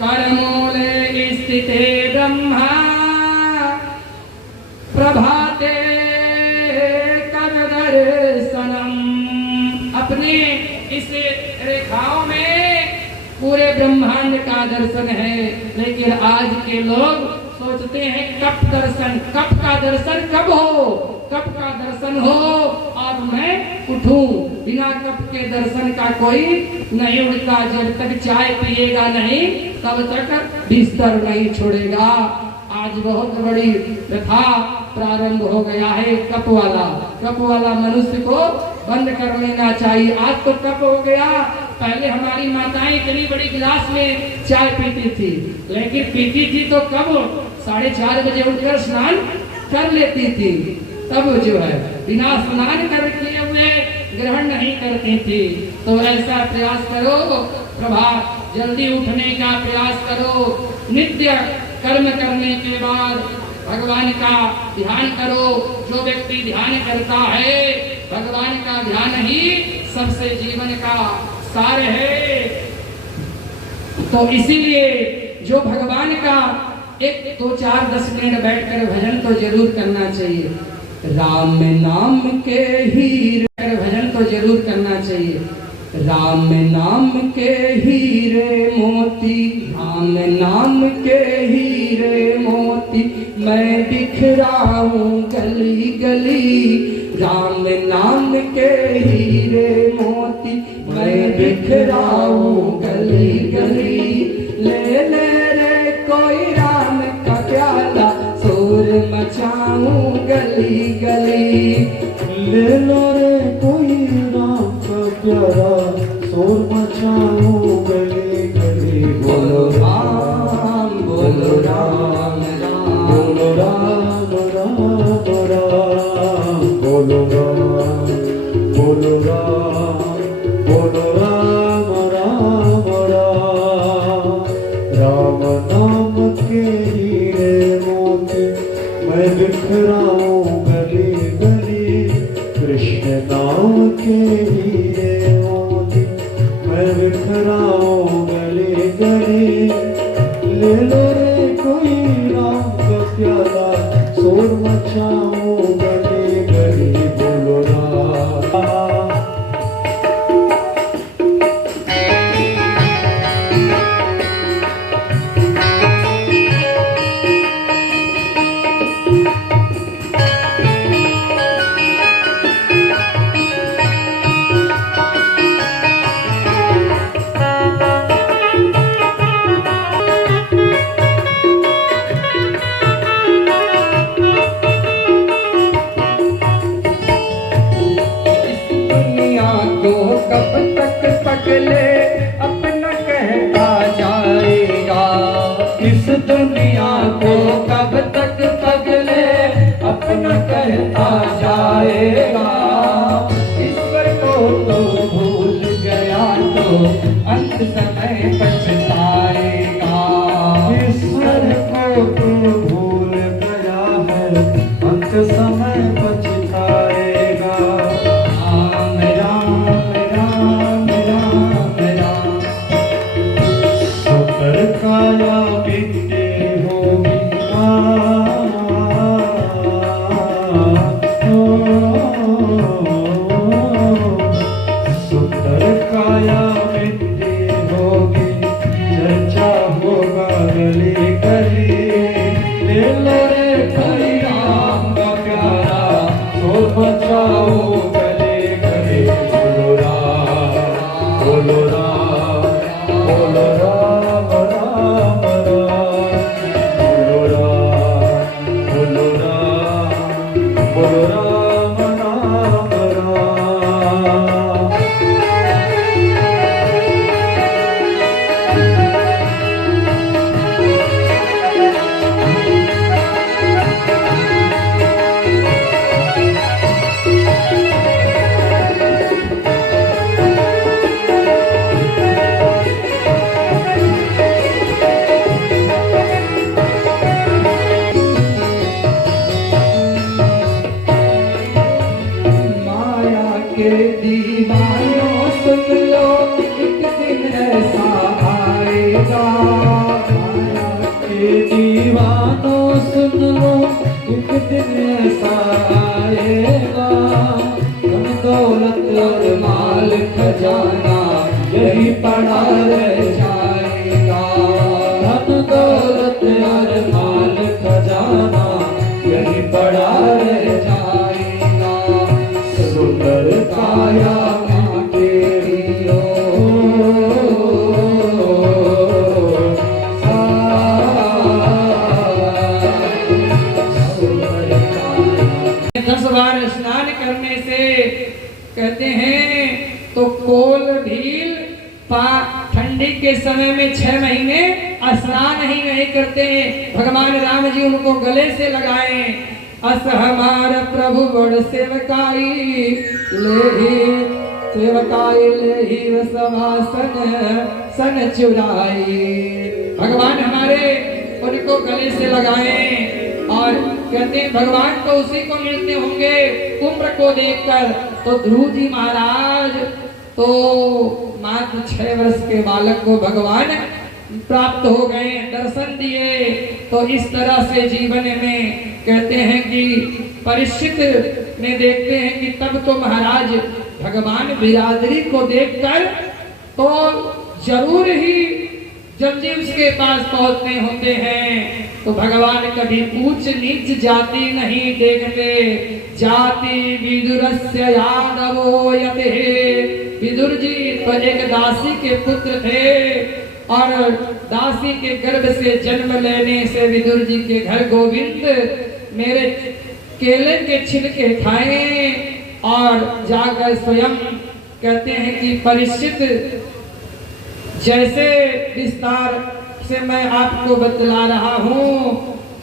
करमूले स्थिते ब्रह्मा, प्रभाते कर दर्शनम। अपने इस रेखाओं में पूरे ब्रह्मांड का दर्शन है, लेकिन आज के लोग सोचते हैं कब दर्शन, कब का दर्शन कब हो, कब का दर्शन हो और मैं उठूं। बिना कब के दर्शन का कोई नहीं उठता। जब तक चाय पिएगा नहीं तब तक बिस्तर नहीं छोड़ेगा। आज बहुत बड़ी प्रथा प्रारंभ हो गया है कप वाला मनुष्य को बंद कर लेना चाहिए। आज तो कप हो गया। पहले हमारी माताएं इतनी बड़ी गिलास में चाय पीती थी, लेकिन पीती थी तो कब 4:30 बजे उठकर स्नान कर लेती थी। तब जो है बिना स्नान कर किए हुए ग्रहण नहीं करती थी। तो ऐसा प्रयास करो, प्रभात जल्दी उठने का प्रयास करो। नित्य कर्म करने के बाद भगवान का ध्यान करो। जो व्यक्ति ध्यान करता है, भगवान का ध्यान ही सबसे जीवन का सार है। तो इसीलिए जो भगवान का 1, 2, 4, 10 मिनट बैठकर भजन तो जरूर करना चाहिए। राम नाम के हीरे, भजन तो जरूर करना चाहिए। राम नाम के हीरे मोती, राम नाम के हीरे मोती, मैं बिखराऊं गली गली। राम नाम के हीरे मोती, मैं बिखराऊं गली गली। ले ले रे कोई राम का प्याला, शोर मचाऊं गली गली। ले लो रे कोई राम का प्यारा, शोर मचाऊं गली गली। बोलो राम, बोलो राम, बोलो राम राम राम, बोलो राम, बोलो राम, बोलो राम राम राम। राम नाम के हीरे मोती, मैं बिखराऊं गली गली। कृष्ण नाम के हीरे मोती, मैं बिखराऊं गली गली। ले लो रे कोई राम का प्याला, शोर मचाऊं गली गली। बोलो राम। कब तक पगले अपना कहता जाएगा। इस दुनिया को कब तक पगले अपना कहता जाएगा। ईश्वर को तो भूल गया तो अंत समय पछताएगा। ईश्वर को तो भूल गया है, अंत समय पछताएगा। राम राम राम राम राम। शुक्र काया मिट्टी होगी। सुन लो एक दिन ऐसा आएगा, ये दीवानों सुन लो एक दिन ऐसा आएगा, धन दौलत और माल खजाना यही पड़ा रह जाएगा, धन दौलत और माल खजाना यही पड़ा रह जाएगा, सुंदर काया माँ तेरी हो, 10 बार स्नान करने से कहते हैं तो कोल भील ठंडी के समय में 6 महीने स्नान ही नहीं करते हैं। भगवान राम जी उनको गले से लगाए, अस हमार प्रभु बड़ सेवकाई ले ही वसवासन सन चुराई। भगवान हमारे उनको गले से लगाए और कहते हैं भगवान तो उसी को मिलते होंगे उम्र को देखकर। तो ध्रुव जी महाराज तो मात्र 6 वर्ष के बालक को भगवान प्राप्त हो गए, दर्शन दिए। तो इस तरह से जीवन में कहते हैं कि परीक्षित ने देखते हैं कि तब तो महाराज भगवान बिरादरी को देखकर तो जरूर ही जल्दी उसके पास पहुंचने होते हैं। तो भगवान कभी ऊंच नीच जाति नहीं देखते, जाति विदुरस्य यादवो यते। विदुर जी तो एक दासी के पुत्र थे और दासी के गर्भ से जन्म लेने से विदुर जी के घर गोविंद मेरे केले के छिलके खाए और जाकर स्वयं कहते हैं कि परीक्षित जैसे विस्तार से मैं आपको बतला रहा हूँ।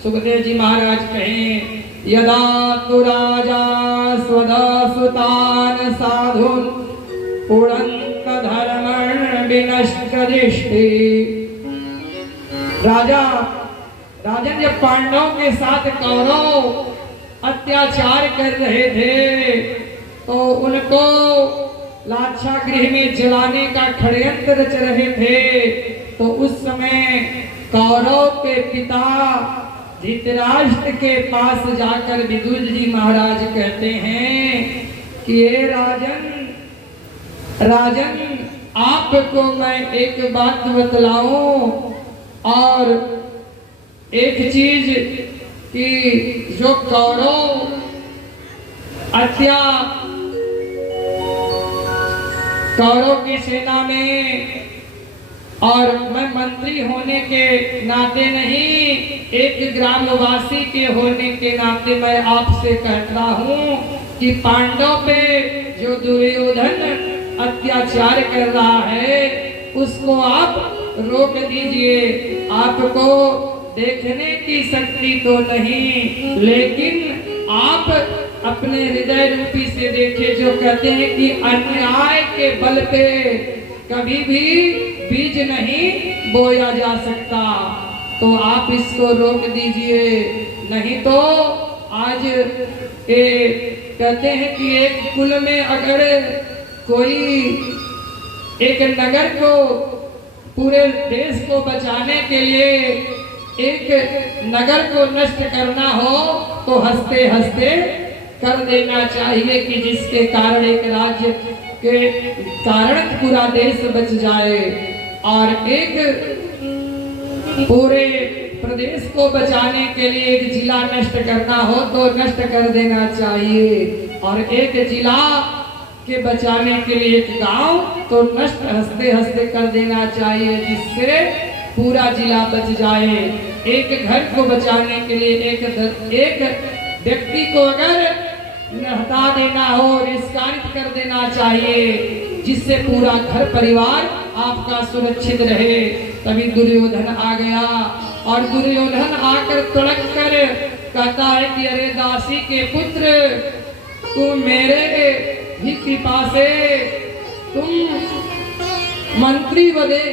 सुखदेव जी महाराज कहें, यदा तु राजा स्वदसुतान साधुन पुरंत धर्मण विनष्ट दृष्टि। राजन जब पांडवों के साथ कौरव अत्याचार कर रहे थे तो उनको लाक्षागृह में जलाने का षड्यंत्र रच रहे थे। तो उस समय कौरव के पिता धृतराष्ट्र के पास जाकर विदुर जी महाराज कहते हैं कि ये राजन आपको मैं एक बात बतलाऊं और एक चीज कि जो कौरव कौरव की सेना में और मैं मंत्री होने के नाते नहीं, एक ग्रामवासी के होने के नाते मैं आपसे कहता हूँ कि पांडव पे जो दुर्योधन अत्याचार कर रहा है उसको आप रोक दीजिए। आपको देखने की शक्ति तो नहीं, लेकिन आप अपने हृदय रूपी से देखे। जो कहते हैं कि अन्याय के बल पे कभी भी बीज नहीं बोया जा सकता, तो आप इसको रोक दीजिए। नहीं तो आज ये कहते हैं कि एक कुल में अगर कोई एक नगर को पूरे देश को बचाने के लिए एक नगर को नष्ट करना हो तो हंसते हंसते कर देना चाहिए कि जिसके कारण एक राज्य के कारण पूरा देश बच जाए। और एक पूरे प्रदेश को बचाने के लिए एक जिला नष्ट करना हो तो नष्ट कर देना चाहिए, और एक जिला के बचाने के लिए एक गांव तो नष्ट हंसते हंसते कर देना चाहिए, जिससे पूरा जिला बच जाए। एक घर को बचाने के लिए एक व्यक्ति को अगर हटा देना हो, निष्कासित कर देना चाहिए, जिससे पूरा घर परिवार आपका सुरक्षित रहे। तभी दुर्योधन आ गया और दुर्योधन आकर तड़क कर कहता है कि अरे दासी के पुत्र, तुम मेरे ही कृपा से तुम मंत्री बने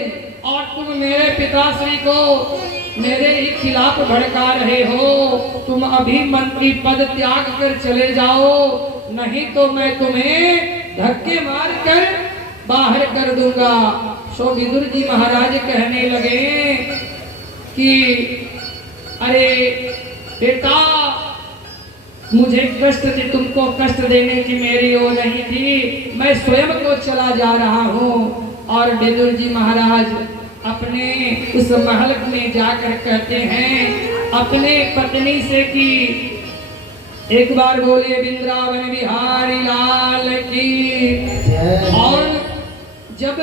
और तुम मेरे पिताश्री को मेरे ही खिलाफ भड़का रहे हो। तुम अभी मंत्री पद त्याग कर चले जाओ, नहीं तो मैं तुम्हें धक्के मार कर बाहर कर दूंगा। सो विदुर जी महाराज कहने लगे कि अरे बेटा, मुझे कष्ट दे, तुमको कष्ट देने की मेरी ओर नहीं थी, मैं स्वयं को चला जा रहा हूँ। और विदुर जी महाराज अपने उस महल में जाकर कहते हैं अपने पत्नी से कि एक बार बोले वृंदावन बिहारी लाल की। और जब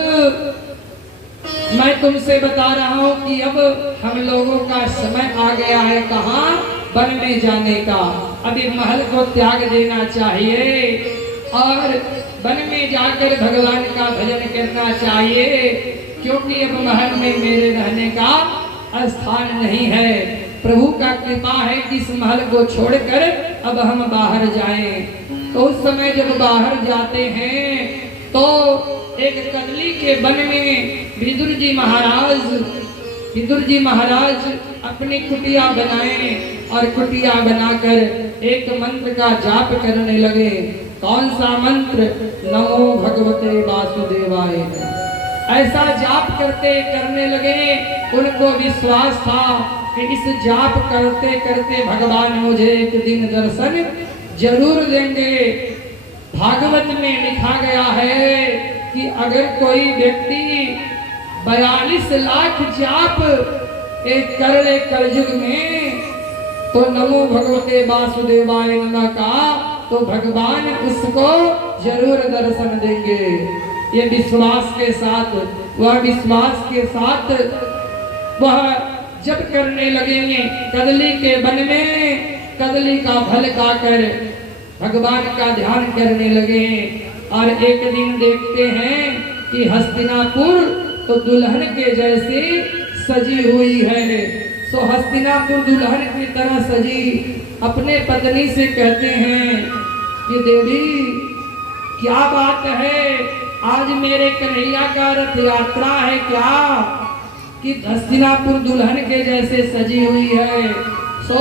मैं तुमसे बता रहा हूँ कि अब हम लोगों का समय आ गया है कहाँ, वन में जाने का, अभी महल को त्याग देना चाहिए और वन में जाकर भगवान का भजन करना चाहिए, क्योंकि अब महल में मेरे रहने का स्थान नहीं है। प्रभु का कृपा है कि इस महल को छोड़कर अब हम बाहर जाएं। तो उस समय जब बाहर जाते हैं तो एक कदली के वन में विदुर जी महाराज अपनी कुटिया बनाए और कुटिया बनाकर एक मंत्र का जाप करने लगे। कौन सा मंत्र? नमो भगवते वासुदेवाय। ऐसा जाप करने लगे। उनको विश्वास था कि इस जाप करते करते भगवान मुझे एक दिन दर्शन जरूर देंगे। भागवत में लिखा गया है कि अगर कोई व्यक्ति 42 लाख जाप कर ले कलयुग में तो नमो भगवते वासुदेवाय नमः का, तो भगवान उसको जरूर दर्शन देंगे। ये विश्वास के साथ वह जब करने लगेंगे कदली के वन में, कदली का फल खाकर भगवान का ध्यान करने लगे। और एक दिन देखते हैं कि हस्तिनापुर तो दुल्हन के जैसे सजी हुई है। सो हस्तिनापुर दुल्हन की तरह सजी अपने पत्नी से कहते हैं कि देवी क्या बात है, आज मेरे कन्हैया का रथ यात्रा है क्या कि हस्तिनापुर दुल्हन के जैसे सजी हुई है। सो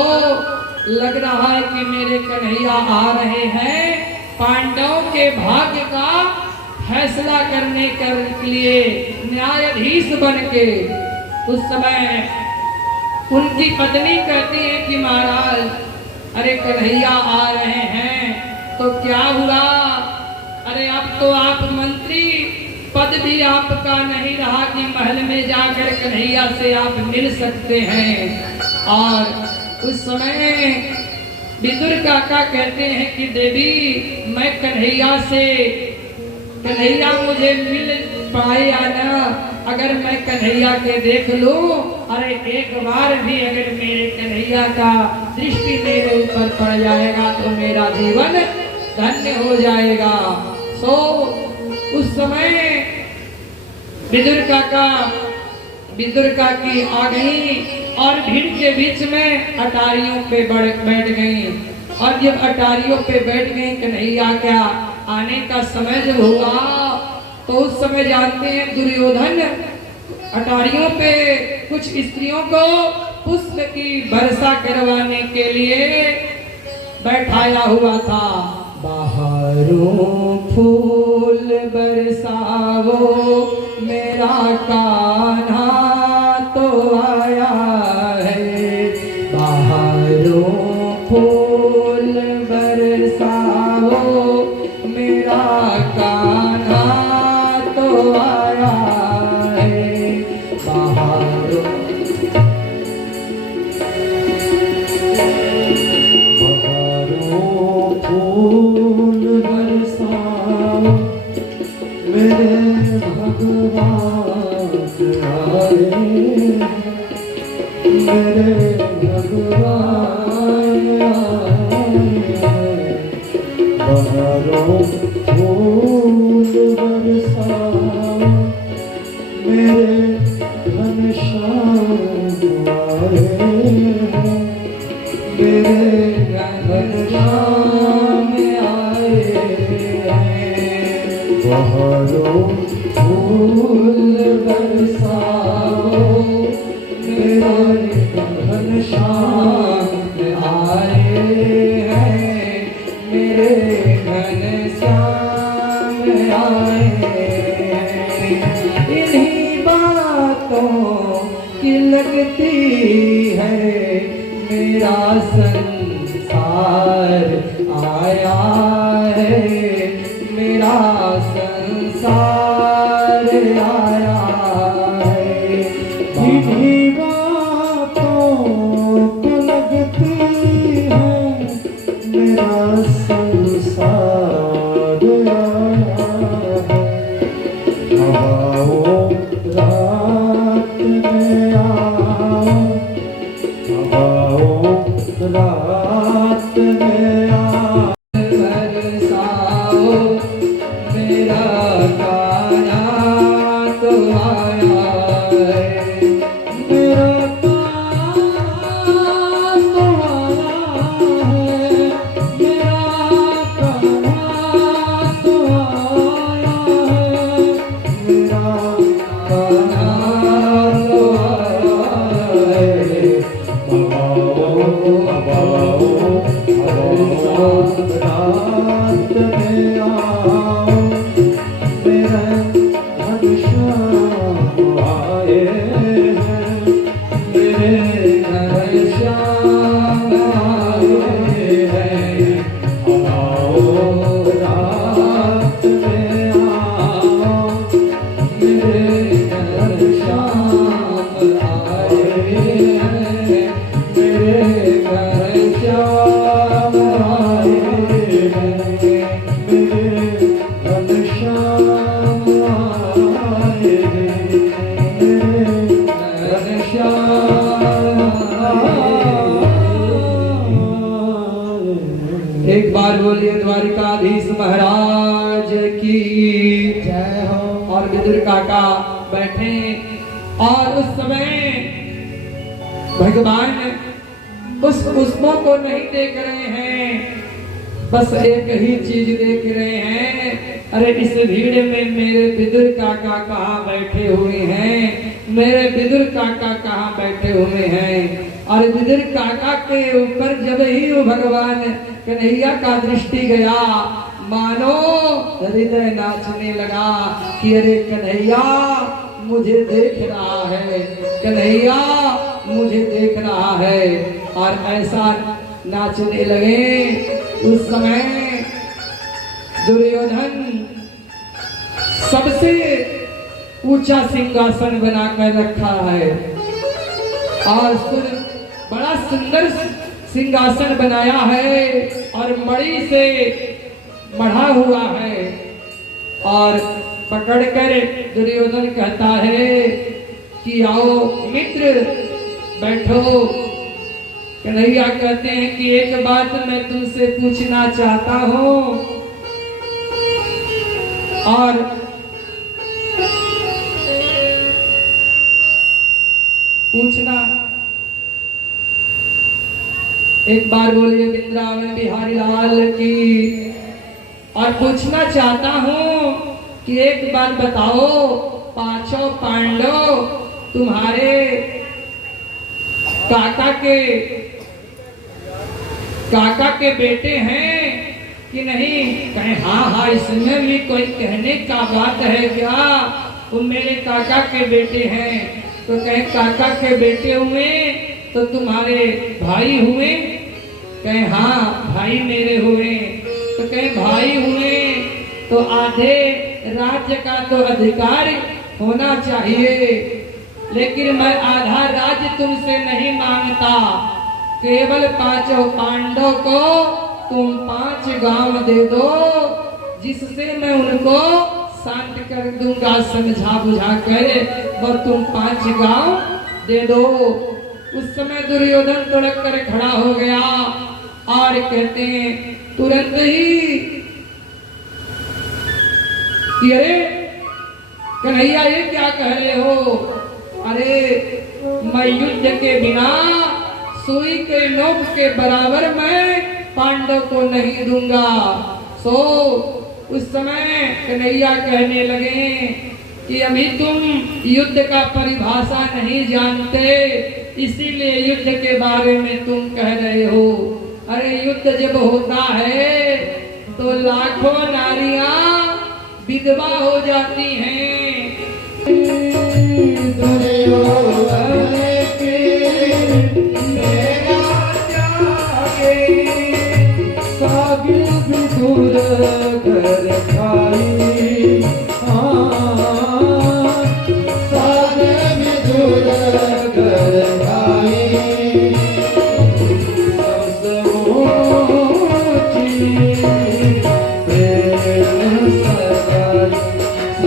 लग रहा है कि मेरे कन्हैया आ रहे हैं पांडवों के भाग्य का फैसला करने के लिए न्यायाधीश बन के। उस समय उनकी पत्नी कहती है कि महाराज अरे कन्हैया आ रहे हैं तो क्या हुआ, अरे अब तो आप मंत्री पद भी आपका नहीं रहा कि महल में जाकर कन्हैया से आप मिल सकते हैं। और उस समय विदुर काका कहते हैं कि देवी मैं कन्हैया मुझे मिल पाए या ना, अगर मैं कन्हैया के देख लूं, अरे एक बार भी अगर मेरे कन्हैया का दृष्टि मेरे ऊपर पड़ जाएगा तो मेरा जीवन धन्य हो जाएगा। सो उस समय विदुर काकी आ गई और भीड़ के बीच में अटारियों पे बैठ गई। और जब अटारियों पे बैठ गई कन्हैया क्या आने का समय जब हुआ तो उस समय जानते हैं दुर्योधन अटारियों पे कुछ स्त्रियों को पुष्प की वर्षा करवाने के लिए बैठाया हुआ था। बाहरों फूल बरसावो मेरा कान्हा तो आया है, बाहरों फूल बरसावो मेरा कान्हा तो आया है। बाहरों फूल बरसाओ मेरे भगवान आए, मेरे भगवान आए। बाहरों फूल बरसाओ मेरे घनश्याम आए, मेरे घनश्याम आए हैं। बाहरों फूल बरसाओ मेरे घनश्याम आए हैं, मेरे घनश्याम आए हैं। लगती है मेरा संसार आया है, मेरा संसार आया है। जिन्हीं बातों को लगती है मेरा संसार आया है। हवाओं रात में आओ, हवाओं रात में आओ, बरसाओ मेरा कान्हा तो आया है, मेरा कान्हा तो आया है, मेरा कान्हा तो आया है, मेरा कान्हा तो आया है। रात में आओ, मेरे घनश्याम आए हैं, मेरे घनश्याम आए हैं। आओ रात में आओ, मेरे घनश्याम आए हैं, मेरे घनश्याम आए हैं, मेरे घनश्याम आए हैं, मेरे घनश्याम आए। एक बार बोलिए द्वारिकाधीश महाराज की जय हो। और विदुर काका बैठे और उस समय भगवान उस पुष्पों को नहीं देख रहे हैं, बस एक ही चीज देख रहे हैं। अरे इस भीड़ में मेरे विदुर काका कहाँ बैठे हुए हैं, मेरे विदुर काका कहाँ बैठे हुए हैं। और विदुर काका के ऊपर जब ही वो भगवान कन्हैया का दृष्टि गया, मानो हृदय नाचने लगा कि अरे कन्हैया मुझे देख रहा है, कन्हैया मुझे देख रहा है। और ऐसा नाचने लगे। उस समय दुर्योधन सबसे ऊंचा सिंहासन बनाकर रखा है और बड़ा सुंदर सिंहासन बनाया है और मणि से मढ़ा हुआ है। और पकड़कर दुर्योधन कहता है कि आओ मित्र बैठो। कन्हैया कहते हैं कि एक बात मैं तुमसे पूछना चाहता हूं। और पूछना, एक बार बोलिए वृंदावन बिहारी लाल की। और पूछना चाहता हूं कि एक बात बताओ, पांचों पांडव तुम्हारे काका के बेटे हैं कि नहीं? कहे हाँ हाँ, इसमें भी कोई कहने का बात है क्या? वो मेरे काका के बेटे हैं। तो कहे काका के बेटे हुए तो तुम्हारे भाई हुए? कहे हाँ भाई मेरे हुए। तो कहे भाई हुए तो आधे राज्य का तो अधिकार होना चाहिए, लेकिन मैं आधा राज्य तुमसे नहीं मांगता। केवल पांचों पांडव को तुम 5 गांव दे दो, जिससे मैं उनको शांत कर दूंगा, समझा बुझा कर वो तुम 5 गांव दे दो। उस समय दुर्योधन तड़क कर खड़ा हो गया और कहते हैं तुरंत ही कि अरे कन्हैया ये क्या कह रहे हो? अरे मैं युद्ध के बिना सुई के नोक के बराबर मैं पांडव को नहीं दूंगा। सो उस समय कन्हैया कहने लगे कि अभी तुम युद्ध का परिभाषा नहीं जानते, इसीलिए युद्ध के बारे में तुम कह रहे हो। अरे युद्ध जब होता है तो लाखों नारियां विधवा हो जाती हैं। दुर्योधन के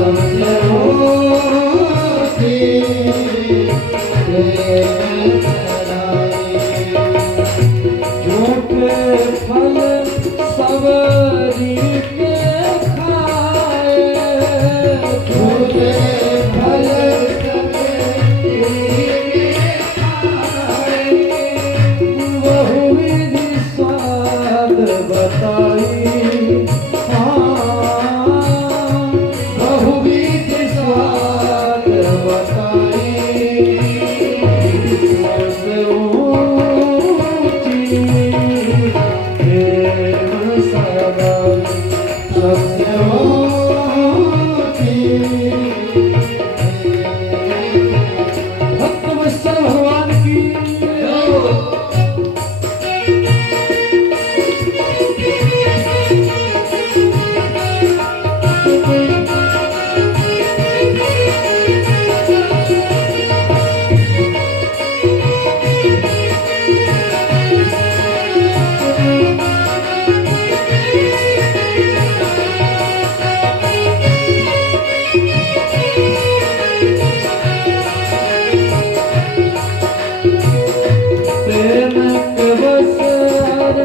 सबसे ऊंची प्रेम सगाई। झूठे फल सब रीते खाए, झूठे फल सब रीते खाए। बहुविधि स्वाद बताई, हाँ बहुविधि स्वाद बताई। सबसे ऊंची प्रेम सगाई, सबसे ऊंची भक्त वत्सल भगवान की। प्रेम के बसर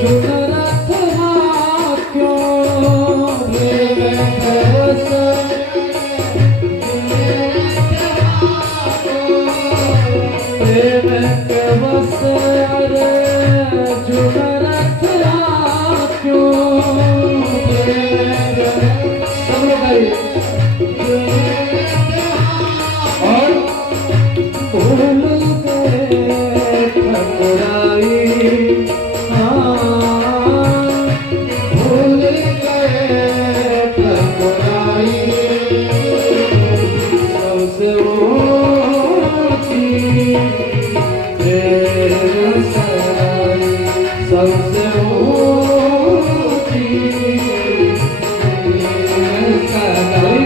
चुन रखना क्यों, प्रेम के बसर प्रेम के बसर चुन रखना क्यों। सब लोग गाइए। और भूल गए ठकुराई, हाँ भूल गए ठकुराई। सबसे ऊंची प्रेम सगाई, सबसे ऊंची प्रेम सगाई।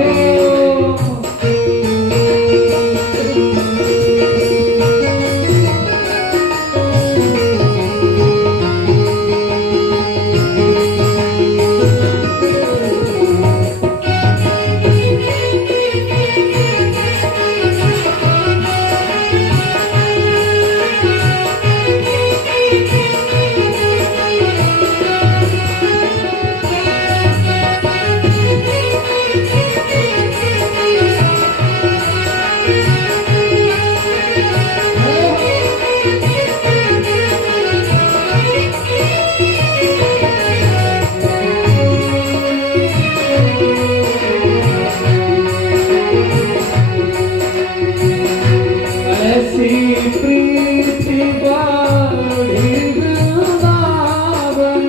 ऐसी प्रीति बाढ़ी वृंदावन,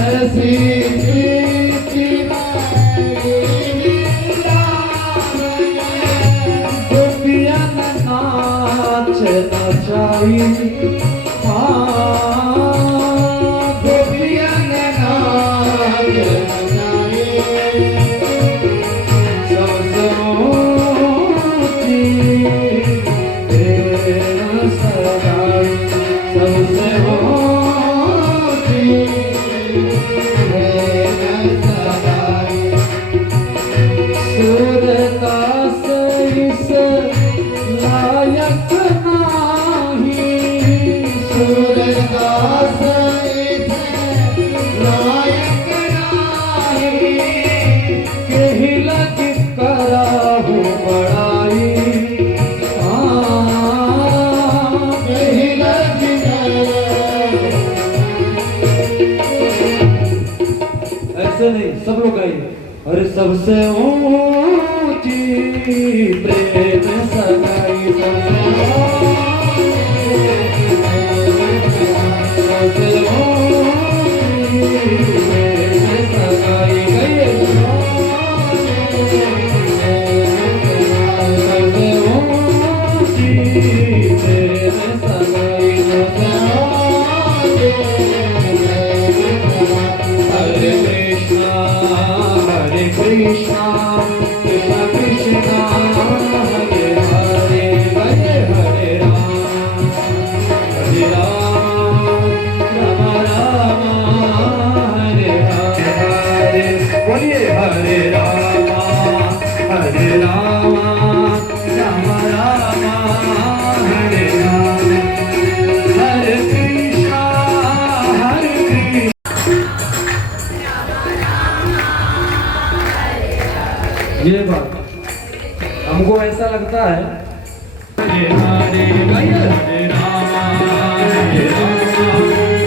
ऐसी प्रीति बाढ़ी वृंदावन। गोपियाँ नाच नचाई, हाँ गोपियाँ नाच नचाई। सबसे ऊंची प्रेम सगाई, सबसे ऊंची प्रेम सगाई। सूर्य का इस लायक नाही, सूर्य का इस लायक नाही। कहीं लग कराहू बड़ाई, ऐसे नहीं, सब लोग गाइए। अरे सबसे ऊंची प्रेम सगाई, सबसे ऊंची प्रेम सगाई। गाइए। सबसे ऊंची प्रेम सगाई, सबसे हरे कृष्णा कृष्णा कृष्णा कृष्णा हरे ये बात हमको ऐसा लगता है। हरे हरे हरे रामा हरे रामा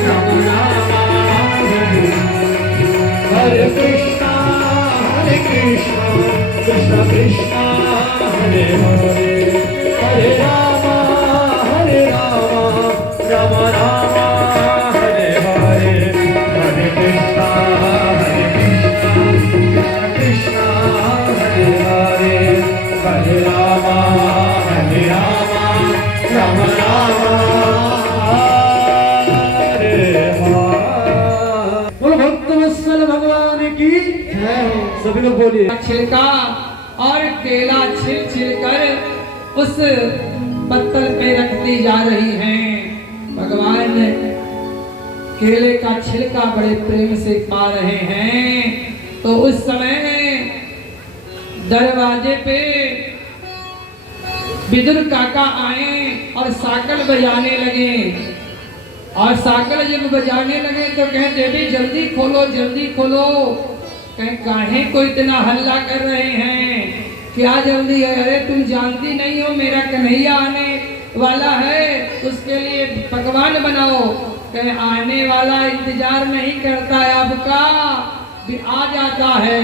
राम रामा हरे कृष्णा कृष्ण कृष्णा हरे हरे हरे रामा राम रामा हरे हरे हरे कृष्णा कृष्ण हरे हरे हरे रामा राम रामा हरे हरे। बोलो भक्तवत्सल भगवान की जय हो। सभी लोग बोलिए। छिलका और केला छिल छिल कर उस पत्तल पे रखती जा रही हैं। भगवान केले का छिलका बड़े प्रेम से पा रहे हैं। तो उस समय दरवाजे पे विदुर काका आए और साकल बजाने लगे। और साकल जब बजाने लगे तो कहे देवी जल्दी खोलो जल्दी खोलो। कहे काहे को इतना हल्ला कर रहे हैं, क्या जल्दी है? अरे तुम जानती नहीं हो मेरा कन्हैया आने वाला है, उसके लिए पकवान बनाओ। कहे आने वाला इंतजार नहीं करता है आपका, भी आ जाता है।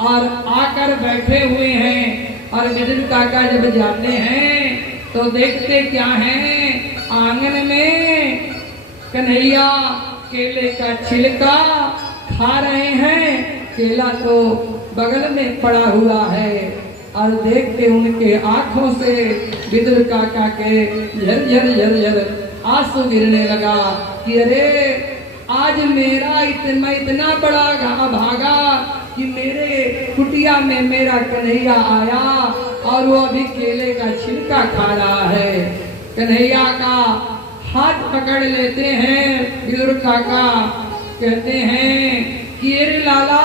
और आकर बैठे हुए हैं। और विदुर काका जब जाते हैं तो देखते क्या हैं, आंगन में कन्हैया केले का छिलका खा रहे हैं। केला तो बगल में पड़ा हुआ है। और देखते उनके आंखों से विदुर काका के झर झर झर आंसू गिरने लगा कि अरे आज मेरा इतना बड़ा भागा कि मेरे कुटिया में मेरा कन्हैया आया और वो अभी केले का छिलका खा रहा है। कन्हैया का हाथ पकड़ लेते हैं विदुर काका, कहते हैं कि अरे लाला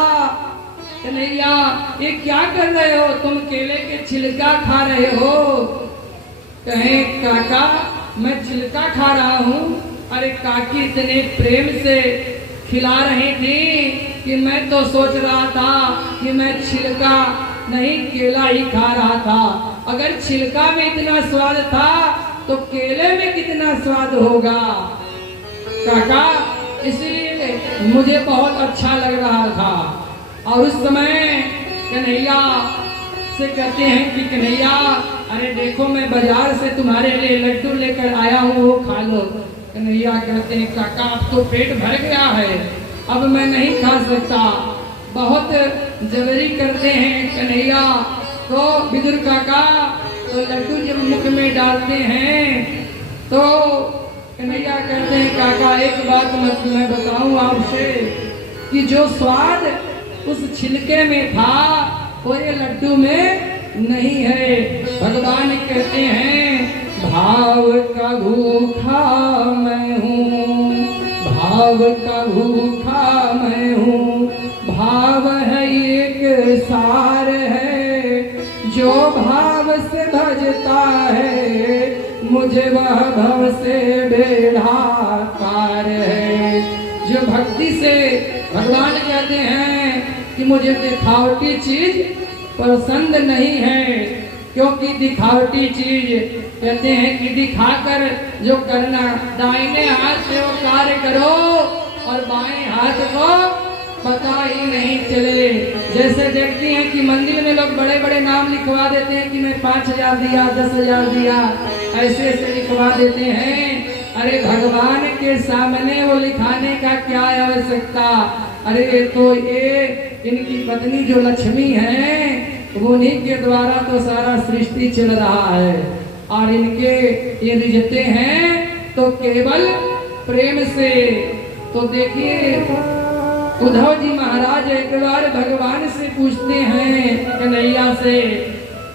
कन्हैया ये क्या कर रहे हो, तुम केले के छिलका खा रहे हो? कहे काका मैं छिलका खा रहा हूँ। अरे काकी इतने प्रेम से खिला रही थी कि मैं तो सोच रहा था कि मैं छिलका नहीं केला ही खा रहा था। अगर छिलका में इतना स्वाद था तो केले में कितना स्वाद होगा काका, इसलिए मुझे बहुत अच्छा लग रहा था। और उस समय कन्हैया से कहते हैं कि कन्हैया अरे देखो मैं बाजार से तुम्हारे लिए लड्डू लेकर आया हूँ, वो खा लो। कन्हैया कहते हैं काका अब तो पेट भर गया है, अब मैं नहीं खा सकता। बहुत जबरी करते हैं कन्हैया। तो विदुर काका तो लड्डू जब मुख में डालते हैं तो कन्हैया कहते हैं काका एक बात मैं बताऊं आपसे कि जो स्वाद उस छिलके में था वो ये लड्डू में नहीं है। भगवान कहते हैं भाव का भूखा मैं हूँ, भाव का भूखा मैं हूँ। भाव है एक सार है, जो भाव से भजता है मुझे वह भव से बेड़ा पार है। जो भक्ति से भगवान कहते हैं कि मुझे दिखावटी चीज पसंद नहीं है, क्योंकि दिखावटी चीज कहते हैं कि दिखाकर जो करना, दाहिने हाथ से वो कार्य करो और बाएं हाथ को पता ही नहीं चले। जैसे देखती हैं कि मंदिर में लोग बड़े बड़े नाम लिखवा देते हैं कि मैं 5,000 दिया 10,000 दिया, ऐसे ऐसे लिखवा देते हैं। अरे भगवान के सामने वो लिखाने का क्या आवश्यकता? अरे तो ये इनकी पत्नी जो लक्ष्मी है उन्हीं के द्वारा तो सारा सृष्टि चल रहा है। और इनके ये रिझते हैं तो केवल प्रेम से। तो देखिए उद्धव जी महाराज एक बार भगवान से पूछते हैं कन्हैया से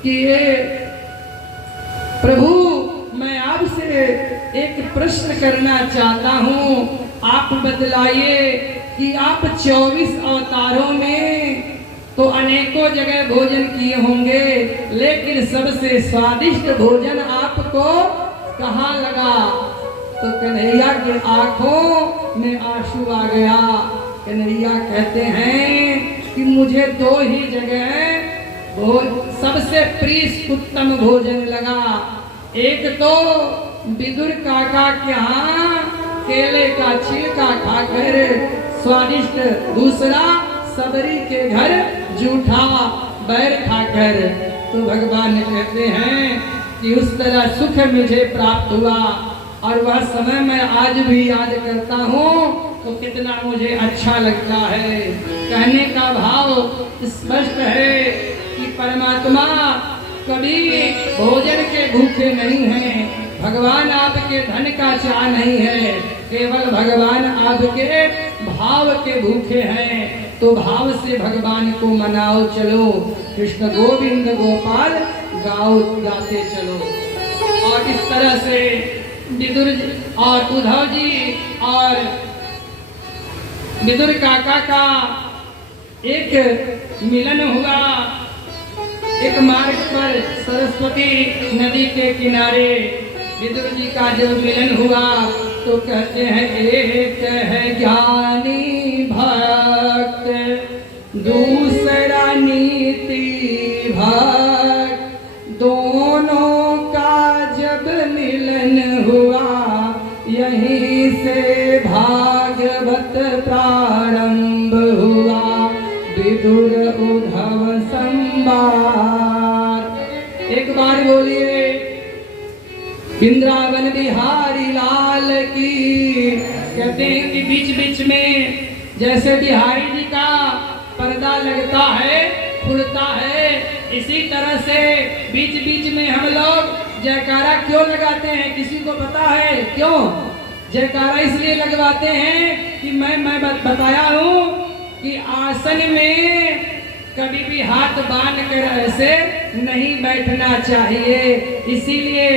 कि ये प्रभु मैं आपसे एक प्रश्न करना चाहता हूँ, आप बतलाइए कि आप 24 अवतारों में तो अनेकों जगह भोजन किए होंगे, लेकिन सबसे स्वादिष्ट भोजन आपको कहाँ लगा? तो कन्हैया के आंखों में आंसू आ गया। कन्हैया कहते हैं कि मुझे 2 ही जगह सबसे प्रिय उत्तम भोजन लगा। एक तो विदुर काका के यहाँ केले का छिलका खाकर स्वादिष्ट, दूसरा सबरी के घर जूठा बैर खाकर। तो भगवान कहते हैं कि उस तरह सुख मुझे प्राप्त हुआ और वह समय मैं आज भी याद करता हूँ तो कितना मुझे अच्छा लगता है। कहने का भाव स्पष्ट है कि परमात्मा कभी भोजन के भूखे नहीं हैं, भगवान आपके धन का चाह नहीं है, केवल भगवान आपके भाव के भूखे हैं। तो भाव से भगवान को मनाओ चलो, कृष्ण गोविंद गोपाल गाओ गाते चलो। और इस तरह से विदुर और उद्धव जी और विदुर काका का एक मिलन हुआ। एक मार्ग पर सरस्वती नदी के किनारे विदुर जी का जब मिलन हुआ तो कहते हैं एक है ज्ञानी भक्त, दूसरा नीति भक्त, दोनों का जब मिलन हुआ यहीं से भागवत प्रारंभ हुआ। विदुर उद्धव संवाद। एक बार बोलिए वृंदावन बिहारी लाल की। कहते हैं कि बीच बीच में जैसे बिहारी जी का पर्दा लगता है, खुलता है, इसी तरह से बीच बीच में हम लोग जयकारा क्यों लगाते हैं? किसी को पता है क्यों जयकारा इसलिए लगवाते हैं कि मैं बताया हूँ कि आसन में कभी भी हाथ बांध कर ऐसे नहीं बैठना चाहिए। इसीलिए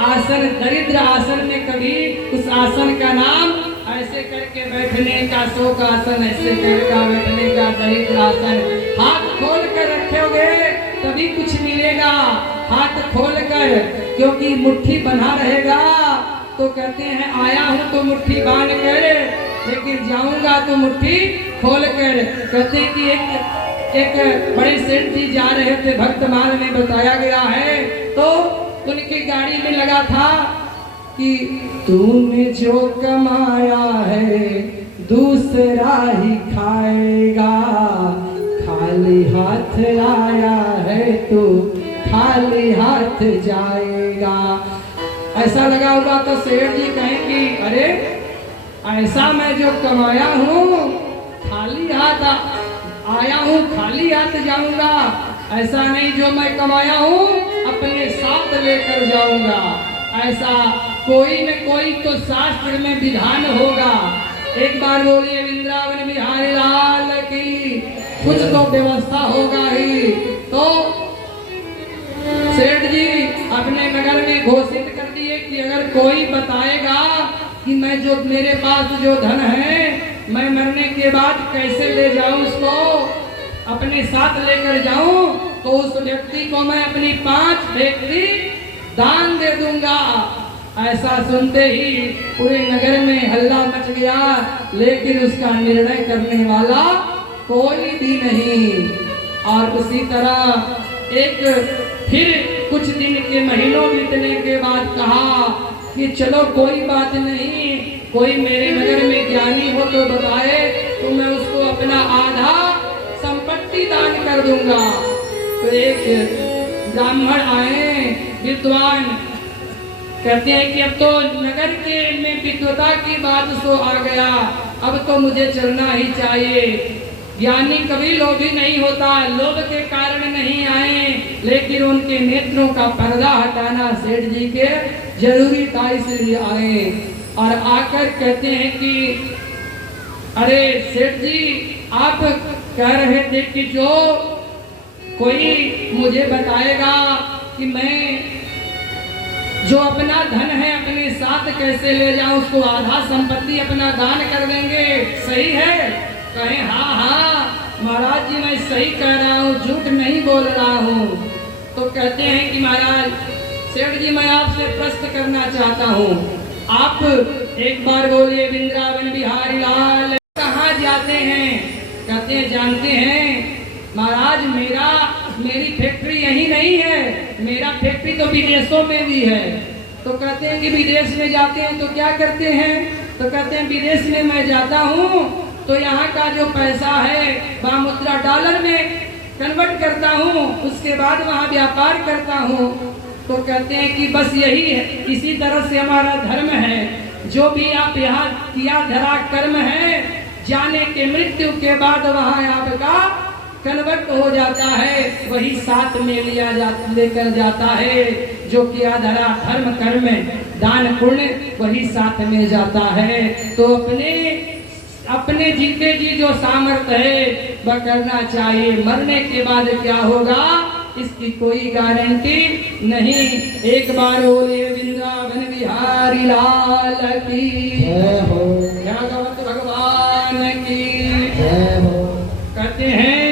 आसन, दरिद्र आसन में कभी उस आसन का नाम ऐसे करके बैठने का शोक आसन, ऐसे करके बैठने का दरिद्र आसन। हाथ खोल कर रखोगे तभी कुछ मिलेगा, हाथ खोल कर, क्योंकि मुट्ठी बना रहेगा। तो कहते हैं आया हूँ तो मुट्ठी बांध कर, लेकिन जाऊंगा तो मुट्ठी खोल कर। कहते हैं कि एक बड़े सेठ जी जा रहे थे, भक्त माल में बताया गया है, तो उनकी गाड़ी में लगा था कि तूने जो कमाया है दूसरा ही खाएगा, खाली हाथ आया है तो खाली हाथ जाएगा। ऐसा लगा होगा तो सेठ जी कहें कि अरे ऐसा मैं जो कमाया हूँ खाली हाथ आया हूँ खाली हाथ जाऊंगा, ऐसा नहीं जो मैं कमाया हूँ अपने साथ लेकर जाऊंगा। ऐसा कोई न कोई तो शास्त्र में विधान होगा। एक बार बोलिए वृंदावन बिहारी लाल की। कुछ तो व्यवस्था होगा ही। तो सेठ जी अपने नगर में घोषित कर दिए कि अगर कोई बताएगा कि मैं जो मेरे पास जो धन है मैं मरने के बाद कैसे ले जाऊं, उसको अपने साथ लेकर जाऊं, तो उस व्यक्ति को मैं अपनी 5 व्यक्ति दान दे दूंगा। ऐसा सुनते ही पूरे नगर में हल्ला मच गया, लेकिन उसका निर्णय करने वाला कोई भी नहीं। और उसी तरह एक फिर कुछ दिन के महीनों बीतने के बाद कहा कि चलो कोई बात नहीं, कोई मेरे नगर में ज्ञानी हो तो बताए तो मैं उसको अपना आधा संपत्ति दान कर दूंगा। तो एक ब्राह्मण आए विद्वान, कहते हैं कि अब तो नगर के में विद्वता की बात सो आ गया, अब तो मुझे चलना ही चाहिए। ज्ञानी कभी लोभी नहीं होता, लोभ के कारण नहीं आए, लेकिन उनके नेत्रों का पर्दा हटाना सेठ जी के जरूरी था, इसलिए आए। और आकर कहते हैं कि अरे सेठ जी आप कह रहे थे कि जो कोई मुझे बताएगा कि मैं जो अपना धन है अपने साथ कैसे ले जाऊं, उसको आधा संपत्ति अपना दान कर देंगे, सही है? कहें हाँ हाँ महाराज जी मैं सही कह रहा हूँ, झूठ नहीं बोल रहा हूँ। तो कहते हैं कि महाराज सेठ जी मैं आपसे प्रश्न करना चाहता हूँ, आप एक बार बोलिए वृंदावन बिहारी लाल कहाँ जाते हैं? कहते हैं जानते हैं महाराज मेरी मेरा फैक्ट्री तो विदेशों में भी है। तो कहते हैं कि विदेश में जाते हैं तो क्या करते हैं? तो कहते हैं विदेश में मैं जाता हूँ तो यहाँ का जो पैसा है वह मुद्रा डॉलर में कन्वर्ट करता हूँ, उसके बाद वहाँ व्यापार करता हूँ। तो कहते हैं कि बस यही है, इसी तरह से हमारा धर्म है। जो भी आप यहाँ किया धरा कर्म है, जाने के मृत्यु के बाद वहाँ आपका कन्वर्ट हो जाता है, वही साथ में लेकर जाता है। जो किया धरा धर्म कर्म दान पुण्य वही साथ में जाता है। तो अपने जीते जी जो सामर्थ्य है वह करना चाहिए। मरने के बाद क्या होगा इसकी कोई गारंटी नहीं। एक बार बोले वृंदावन बिहारी लाल की जय हो, भागवत भगवान की जय हो। कहते हैं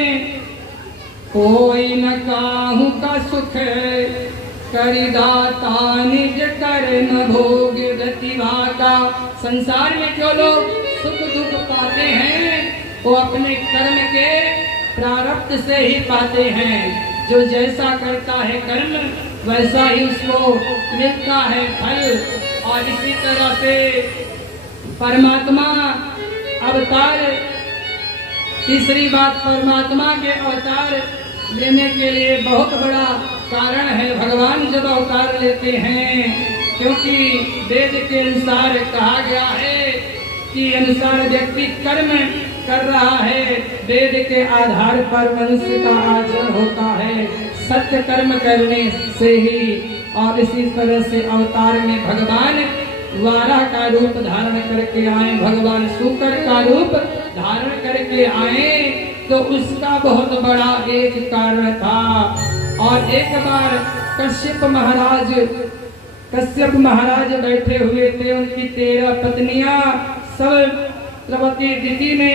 कोई न काहू का सुख करिदाता निज कर्म भोग गतिवा का। संसार में जो लोग सुख दुख पाते हैं वो अपने कर्म के प्रारब्ध से ही पाते हैं। जो जैसा करता है कर्म वैसा ही उसको मिलता है फल। और इसी तरह से परमात्मा अवतार, तीसरी बात परमात्मा के अवतार लेने के लिए बहुत बड़ा कारण है। भगवान जब अवतार लेते हैं, क्योंकि वेद के अनुसार कहा गया है कि अनुसार व्यक्ति कर्म कर रहा है, वेद के आधार पर मनुष्य का आचरण होता है सत्य कर्म करने से ही। और इसी तरह से अवतार में भगवान वारा का रूप धारण करके आए, भगवान शुकर का रूप धारण करके आए, तो उसका बहुत बड़ा एक कारण था। और एक बार कश्यप महाराज बैठे हुए थे, उनकी 13 पत्नियां सब द्रौपदी दीदी ने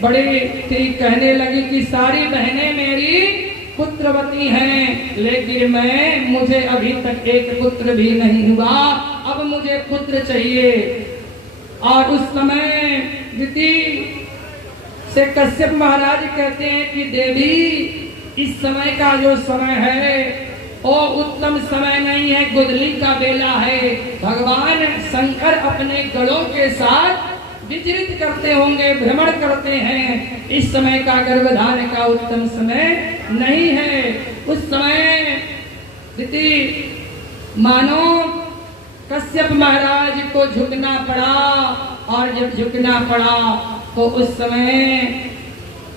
बड़े थी, कहने लगी कि सारी बहनें मेरी पुत्रवती हैं, लेकिन मुझे अभी तक एक पुत्र भी नहीं हुआ, अब मुझे पुत्र चाहिए। और उस समय दीदी से कश्यप महाराज कहते हैं कि देवी इस समय का जो समय है वो उत्तम समय नहीं है, गुदली का बेला है। भगवान शंकर अपने गणों के साथ विचरित करते होंगे, भ्रमण करते हैं, इस समय का गर्भधारण का उत्तम समय नहीं है। उस समय मानो कश्यप महाराज को झुकना पड़ा, और जब झुकना पड़ा तो उस समय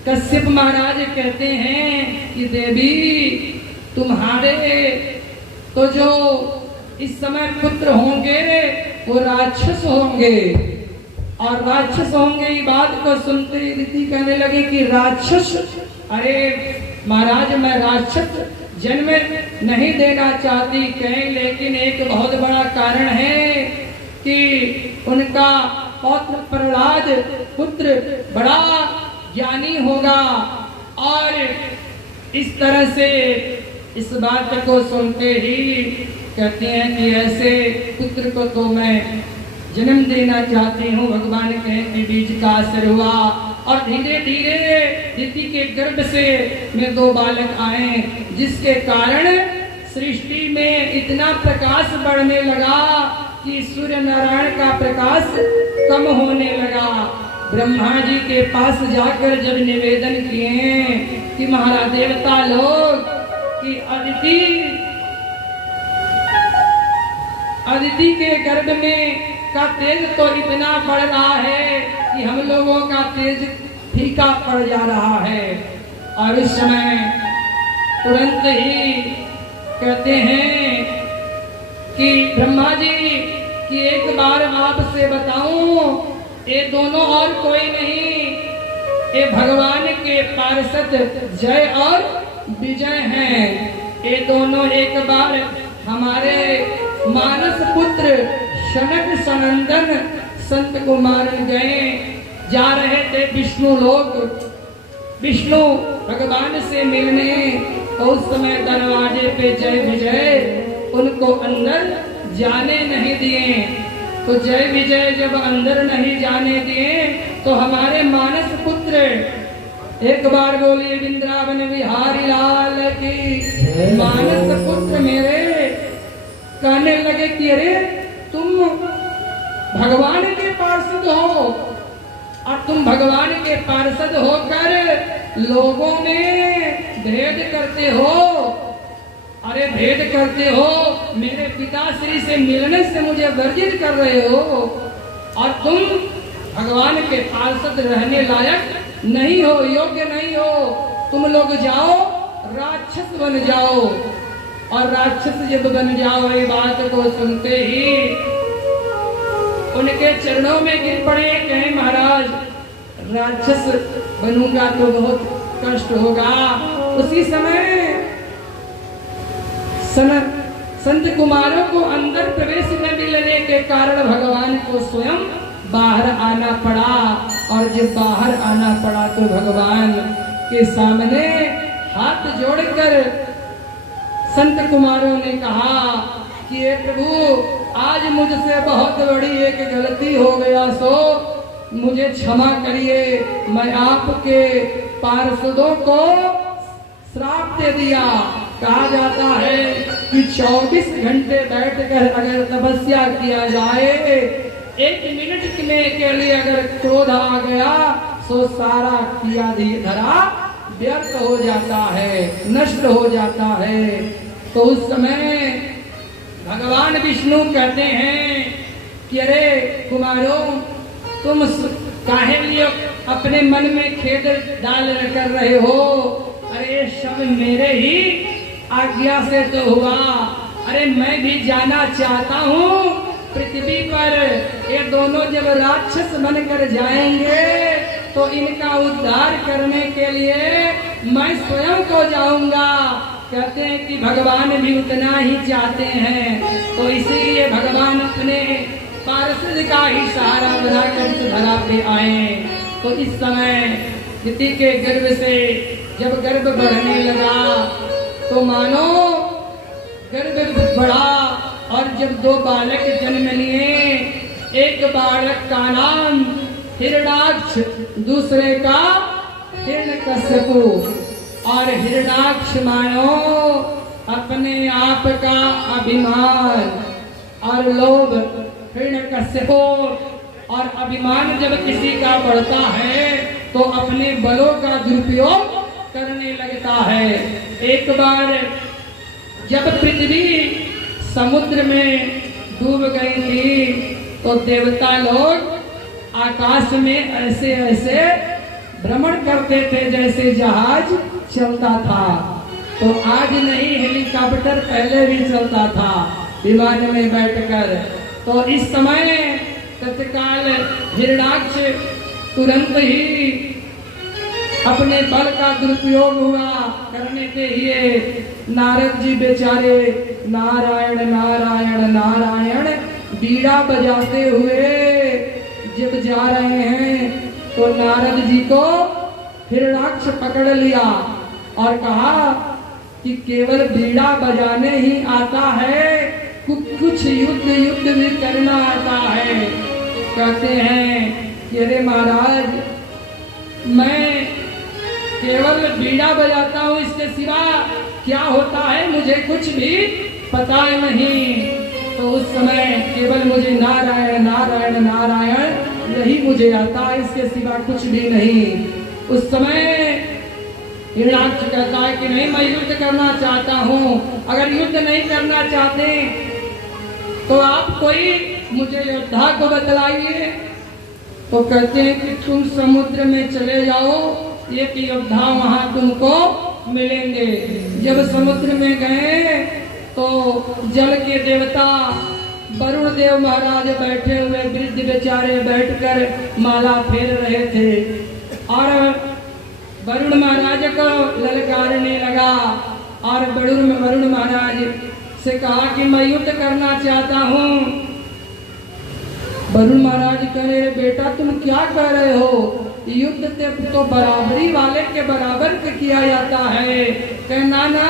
कश्यप महाराज कहते हैं कि देवी तुम्हारे तो जो इस समय पुत्र होंगे वो राक्षस होंगे। और राक्षस होंगे, ये बात को सुनते ही रीति कहने लगे कि राक्षस, अरे महाराज मैं राक्षस जन्म नहीं देना चाहती, कहें लेकिन एक बहुत बड़ा कारण है कि उनका पौत्र प्रहलाद पुत्र बड़ा ज्ञानी होगा। और इस तरह से इस बात को सुनते ही कहते हैं कि ऐसे पुत्र को तो मैं जन्म देना चाहती हूँ। भगवान कहें कि बीज का असर हुआ और धीरे धीरे दीदी के गर्भ से में 2 बालक आए, जिसके कारण सृष्टि में इतना प्रकाश बढ़ने लगा कि सूर्य नारायण का प्रकाश कम होने लगा। ब्रह्मा जी के पास जाकर जब निवेदन किए कि महाराज देवता लोग कि अदिति के गर्भ में का तेज तो इतना बढ़ रहा है कि हम लोगों का तेज फीका पड़ जा रहा है। और उस समय तुरंत ही कहते हैं कि ब्रह्मा जी कि एक बार आपसे बताऊं, ये दोनों और कोई नहीं, ये भगवान के पार्षद जय और विजय हैं। ये दोनों एक बार हमारे मानस पुत्र शनक सनंदन संत को मारन गए, जा रहे थे विष्णु लोक, विष्णु भगवान से मिलने। तो उस समय दरवाजे पे जय विजय उनको अंदर जाने नहीं दिए। तो जय विजय जब अंदर नहीं जाने दिए तो हमारे मानस पुत्र, एक बार बोलिए वृंदावन बिहारी लाल की, मानस पुत्र में लगे कि अरे तुम भगवान के पार्षद हो और तुम भगवान के पार्षद होकर लोगों में भेद करते हो। अरे भेद करते हो, मेरे पिताश्री से मिलने से मुझे वर्जित कर रहे हो और तुम भगवान के पार्षद रहने लायक नहीं हो, योग्य नहीं हो। तुम लोग जाओ राक्षस बन जाओ। और राक्षस जब बन जाओ, ये बात को सुनते ही उनके चरणों में गिर पड़े, कहे महाराज राक्षस बनूंगा तो बहुत कष्ट होगा। उसी समय संत कुमारों को अंदर प्रवेश न मिलने के कारण भगवान को स्वयं बाहर आना पड़ा। और जब बाहर आना पड़ा तो भगवान के सामने हाथ जोड़कर संत कुमारों ने कहा कि हे प्रभु, आज मुझसे बहुत बड़ी एक गलती हो गया, सो मुझे क्षमा करिए। मैं आपके पार्षदों को श्राप दे दिया। कहा जाता है कि 24 घंटे बैठकर अगर तपस्या किया जाए, 1 मिनट के लिए अगर क्रोध आ गया तो सारा किया धरा व्यर्थ हो जाता है, नष्ट हो जाता है। तो उस समय भगवान विष्णु कहते हैं कि अरे कुमारों, तुम काहे लिए अपने मन में खेद डाल कर रहे हो? अरे सब मेरे ही आज्ञा से तो हुआ। अरे मैं भी जाना चाहता हूँ पृथ्वी पर। ये दोनों जब राक्षस बनकर जाएंगे तो इनका उद्धार करने के लिए मैं स्वयं को जाऊंगा। कहते हैं कि भगवान भी उतना ही चाहते हैं, तो इसीलिए भगवान अपने पार्षद का ही सहारा बनाकर इस धरा पे आए। तो इस समय दिति के गर्भ से जब गर्भ बढ़ने लगा तो मानो गर्भ बढ़ा और जब 2 बालक जन्म लिए, एक बालक का नाम हिरणाक्ष, दूसरे का हिरण्यकश्यपु। और हिरणाक्ष मानो अपने आप का अभिमान और लोभ, हिरण्यकश्यपु। और अभिमान जब किसी का बढ़ता है तो अपने बलों का दुरुपयोग करने लगता है। एक बार जब पृथ्वी समुद्र में डूब गई थी तो देवता लोग आकाश में ऐसे ऐसे भ्रमण करते थे जैसे जहाज चलता था। तो आज नहीं, हेलीकॉप्टर पहले भी चलता था विमान में बैठकर। तो इस समय तत्काल हिरणाक्ष तुरंत ही अपने बल का दुरुपयोग हुआ करने के लिए नारद जी बेचारे नारायण नारायण नारायण बीड़ा बजाते हुए जब जा रहे हैं तो नारद जी को हिरणाक्ष पकड़ लिया और कहा कि केवल बीड़ा बजाने ही आता है, कुछ युद्ध भी करना आता है। कहते हैं कि अरे महाराज, मैं केवल बीड़ा बजाता हूँ, इसके सिवा क्या होता है मुझे कुछ भी पता नहीं। तो उस समय केवल मुझे नारायण नारायण नारायण यही मुझे आता है, इसके सिवा कुछ भी नहीं। उस समय हिरणाक्ष कहता है कि नहीं, मैं युद्ध करना चाहता हूँ। अगर युद्ध नहीं करना चाहते तो आप कोई मुझे योद्धा को बतलाइए। तो कहते हैं कि तुम समुद्र में चले जाओ, एक योद्धा वहां तुमको मिलेंगे। जब समुद्र में गए तो जल के देवता वरुण देव महाराज बैठे हुए, वृद्ध बेचारे बैठकर माला फेर रहे थे और वरुण महाराज को ललकारने लगा। और वरुण महाराज से कहा कि मैं युद्ध करना चाहता हूँ। वरुण महाराज कह रहे, बेटा तुम क्या कह रहे हो? युद्ध तो बराबरी वाले के बराबर किया जाता है। कहना ना,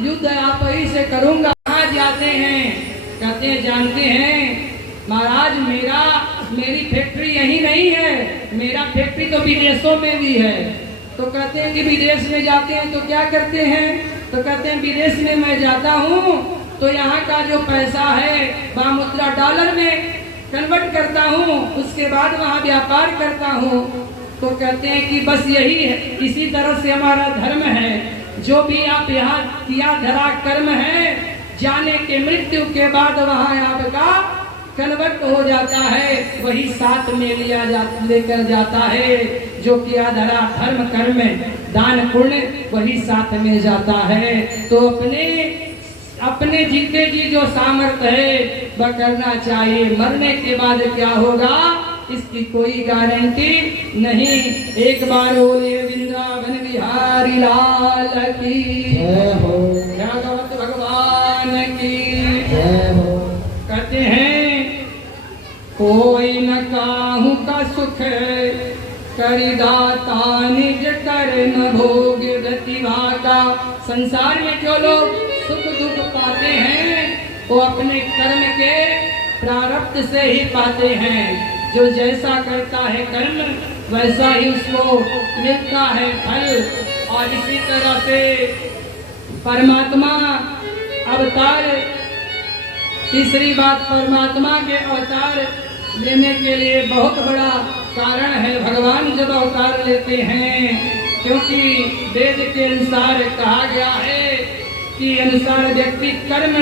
युद्ध आप ही से करूंगा। कहाँ जाते हैं? कहते हैं जानते हैं महाराज, मेरी फैक्ट्री यही नहीं है, मेरा फैक्ट्री तो विदेशों में भी है। तो कहते हैं कि विदेश में जाते हैं तो क्या करते हैं? तो कहते हैं विदेश में मैं जाता हूँ तो यहाँ का जो पैसा है वह मुद्रा डॉलर में कन्वर्ट करता हूँ, उसके बाद वहाँ व्यापार करता हूँ। तो कहते हैं कि बस यही है, इसी तरह से हमारा धर्म है। जो भी आप यहाँ किया धरा कर्म है, जाने के मृत्यु के बाद वहाँ आपका कन्वर्ट हो जाता है, वही साथ में लेकर जाता है। जो किया धरा धर्म कर्म दान पुण्य वही साथ में जाता है। तो अपने जीते जी जो सामर्थ्य है वह करना चाहिए। मरने के बाद क्या होगा इसकी कोई गारंटी नहीं। एक बार बोलिए वृंदावन बिहारी लाल की जय हो, भागवत भगवान की जय हो। कहते हैं कोई न काहू का सुख करिदाता निज कर्म भोग प्रतिभा का। संसार में जो लोग सुख दुख पाते हैं वो अपने कर्म के प्रारब्ध से ही पाते हैं। जो जैसा करता है कर्म वैसा ही उसको मिलता है फल। और इसी तरह से परमात्मा अवतार, तीसरी बात परमात्मा के अवतार लेने के लिए बहुत बड़ा कारण है। भगवान जब अवतार लेते हैं, क्योंकि वेद के अनुसार कहा गया है कि अनुसार व्यक्ति कर्म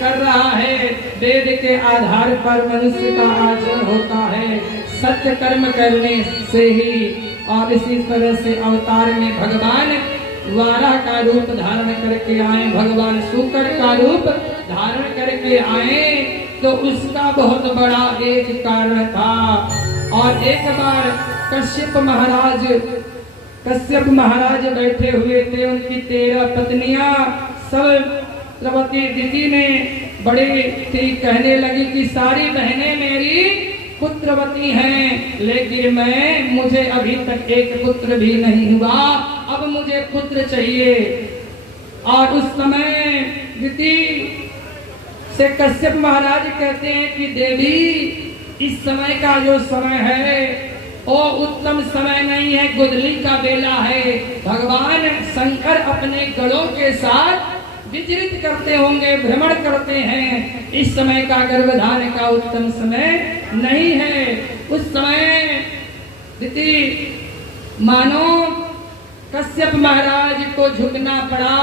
कर रहा है, वेद के आधार पर मनुष्य का आचरण होता है सत्य कर्म करने से ही। और इसी तरह से अवतार में भगवान वाराह का रूप धारण करके आए, भगवान शूकर का रूप धारण करके आए, तो उसका बहुत बड़ा एक कारण था। और एक बार कश्यप महाराज बैठे हुए थे, उनकी 13 पत्नियां सब द्रौपदी दीदी ने बड़े थी, कहने लगी कि सारी बहनें मेरी पुत्रवती हैं, लेकिन मुझे अभी तक एक पुत्र भी नहीं हुआ, अब मुझे पुत्र चाहिए। और उस समय दीदी से कश्यप महाराज कहते हैं कि देवी इस समय का जो समय है वो उत्तम समय नहीं है, गुदली का बेला है। भगवान शंकर अपने गणों के साथ विचरित करते होंगे, भ्रमण करते हैं, इस समय का गर्भधान का उत्तम समय नहीं है। उस समय दीदी मानो कश्यप महाराज को झुकना पड़ा,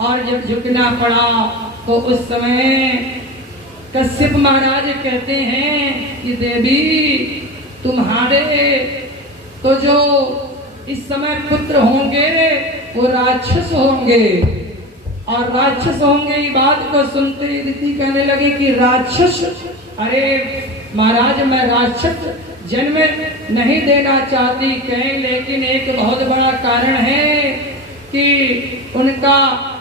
और जब झुकना पड़ा तो उस समय कश्यप महाराज कहते हैं कि देवी तुम्हारे तो जो इस समय पुत्र होंगे वो राक्षस होंगे। और राक्षस होंगे, ये बात को सुनते ही दीदी कहने लगी कि राक्षस, अरे महाराज मैं राक्षस जन्म नहीं देना चाहती, कहें लेकिन एक बहुत बड़ा कारण है कि उनका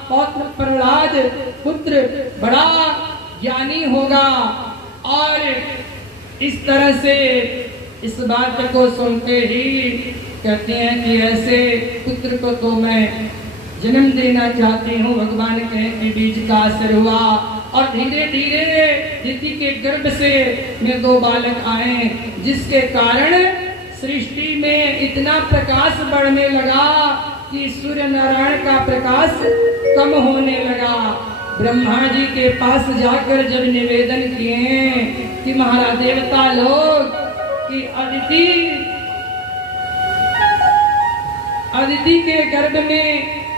पौत्र प्रहलाद पुत्र बड़ा ज्ञानी होगा। और इस तरह से इस बात को सुनते ही कहते हैं कि ऐसे पुत्र को तो मैं जन्म देना चाहती हूँ। भगवान कहें कि बीज का असर हुआ और धीरे धीरे दीदी के गर्भ से में 2 बालक आए, जिसके कारण सृष्टि में इतना प्रकाश बढ़ने लगा कि सूर्य नारायण का प्रकाश कम होने लगा। ब्रह्मा जी के पास जाकर जब निवेदन किए कि महाराज देवता लोग कि अदिति के गर्भ में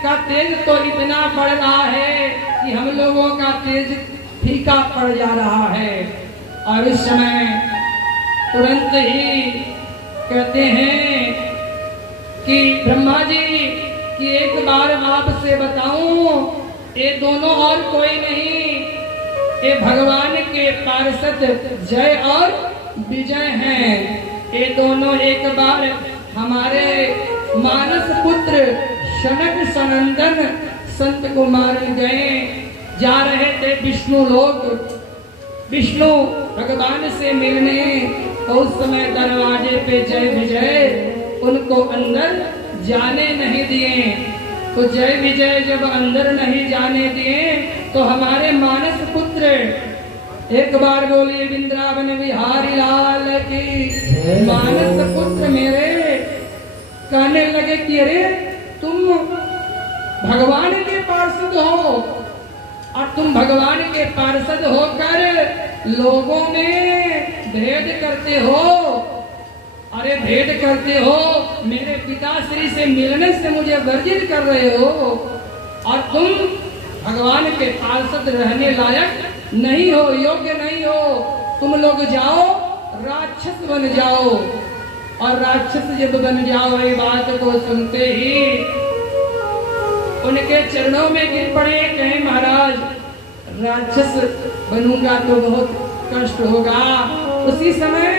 का तेज तो इतना बढ़ रहा है कि हम लोगों का तेज फीका पड़ जा रहा है। और उस समय तुरंत ही कहते हैं कि ब्रह्मा जी कि एक बार आपसे बताऊं, ये दोनों और कोई नहीं, ये भगवान के पार्षद जय और विजय हैं। ये दोनों एक बार हमारे मानस पुत्र शनक सनंदन संत को मार गए, जा रहे थे विष्णु लोक, विष्णु भगवान से मिलने। तो उस समय दरवाजे पे जय विजय उनको अंदर जाने नहीं दिए। तो जय विजय जब अंदर नहीं जाने दिए तो हमारे मानस पुत्र, एक बार बोलिए वृंदावन बिहारी लाल की, मानस पुत्र मेरे कहने लगे कि अरे तुम भगवान के पार्षद हो, और तुम भगवान के पार्षद होकर लोगों में भेद करते हो। अरे भेद करते हो, मेरे पिताश्री से मिलने से मुझे वर्जित कर रहे हो और तुम भगवान के पार्षद रहने लायक नहीं हो, योग्य नहीं हो। तुम लोग जाओ राक्षस बन जाओ। और राक्षस जब बन जाओ, ये बात को सुनते ही उनके चरणों में गिर पड़े, कहे महाराज राक्षस बनूंगा तो बहुत कष्ट होगा। उसी समय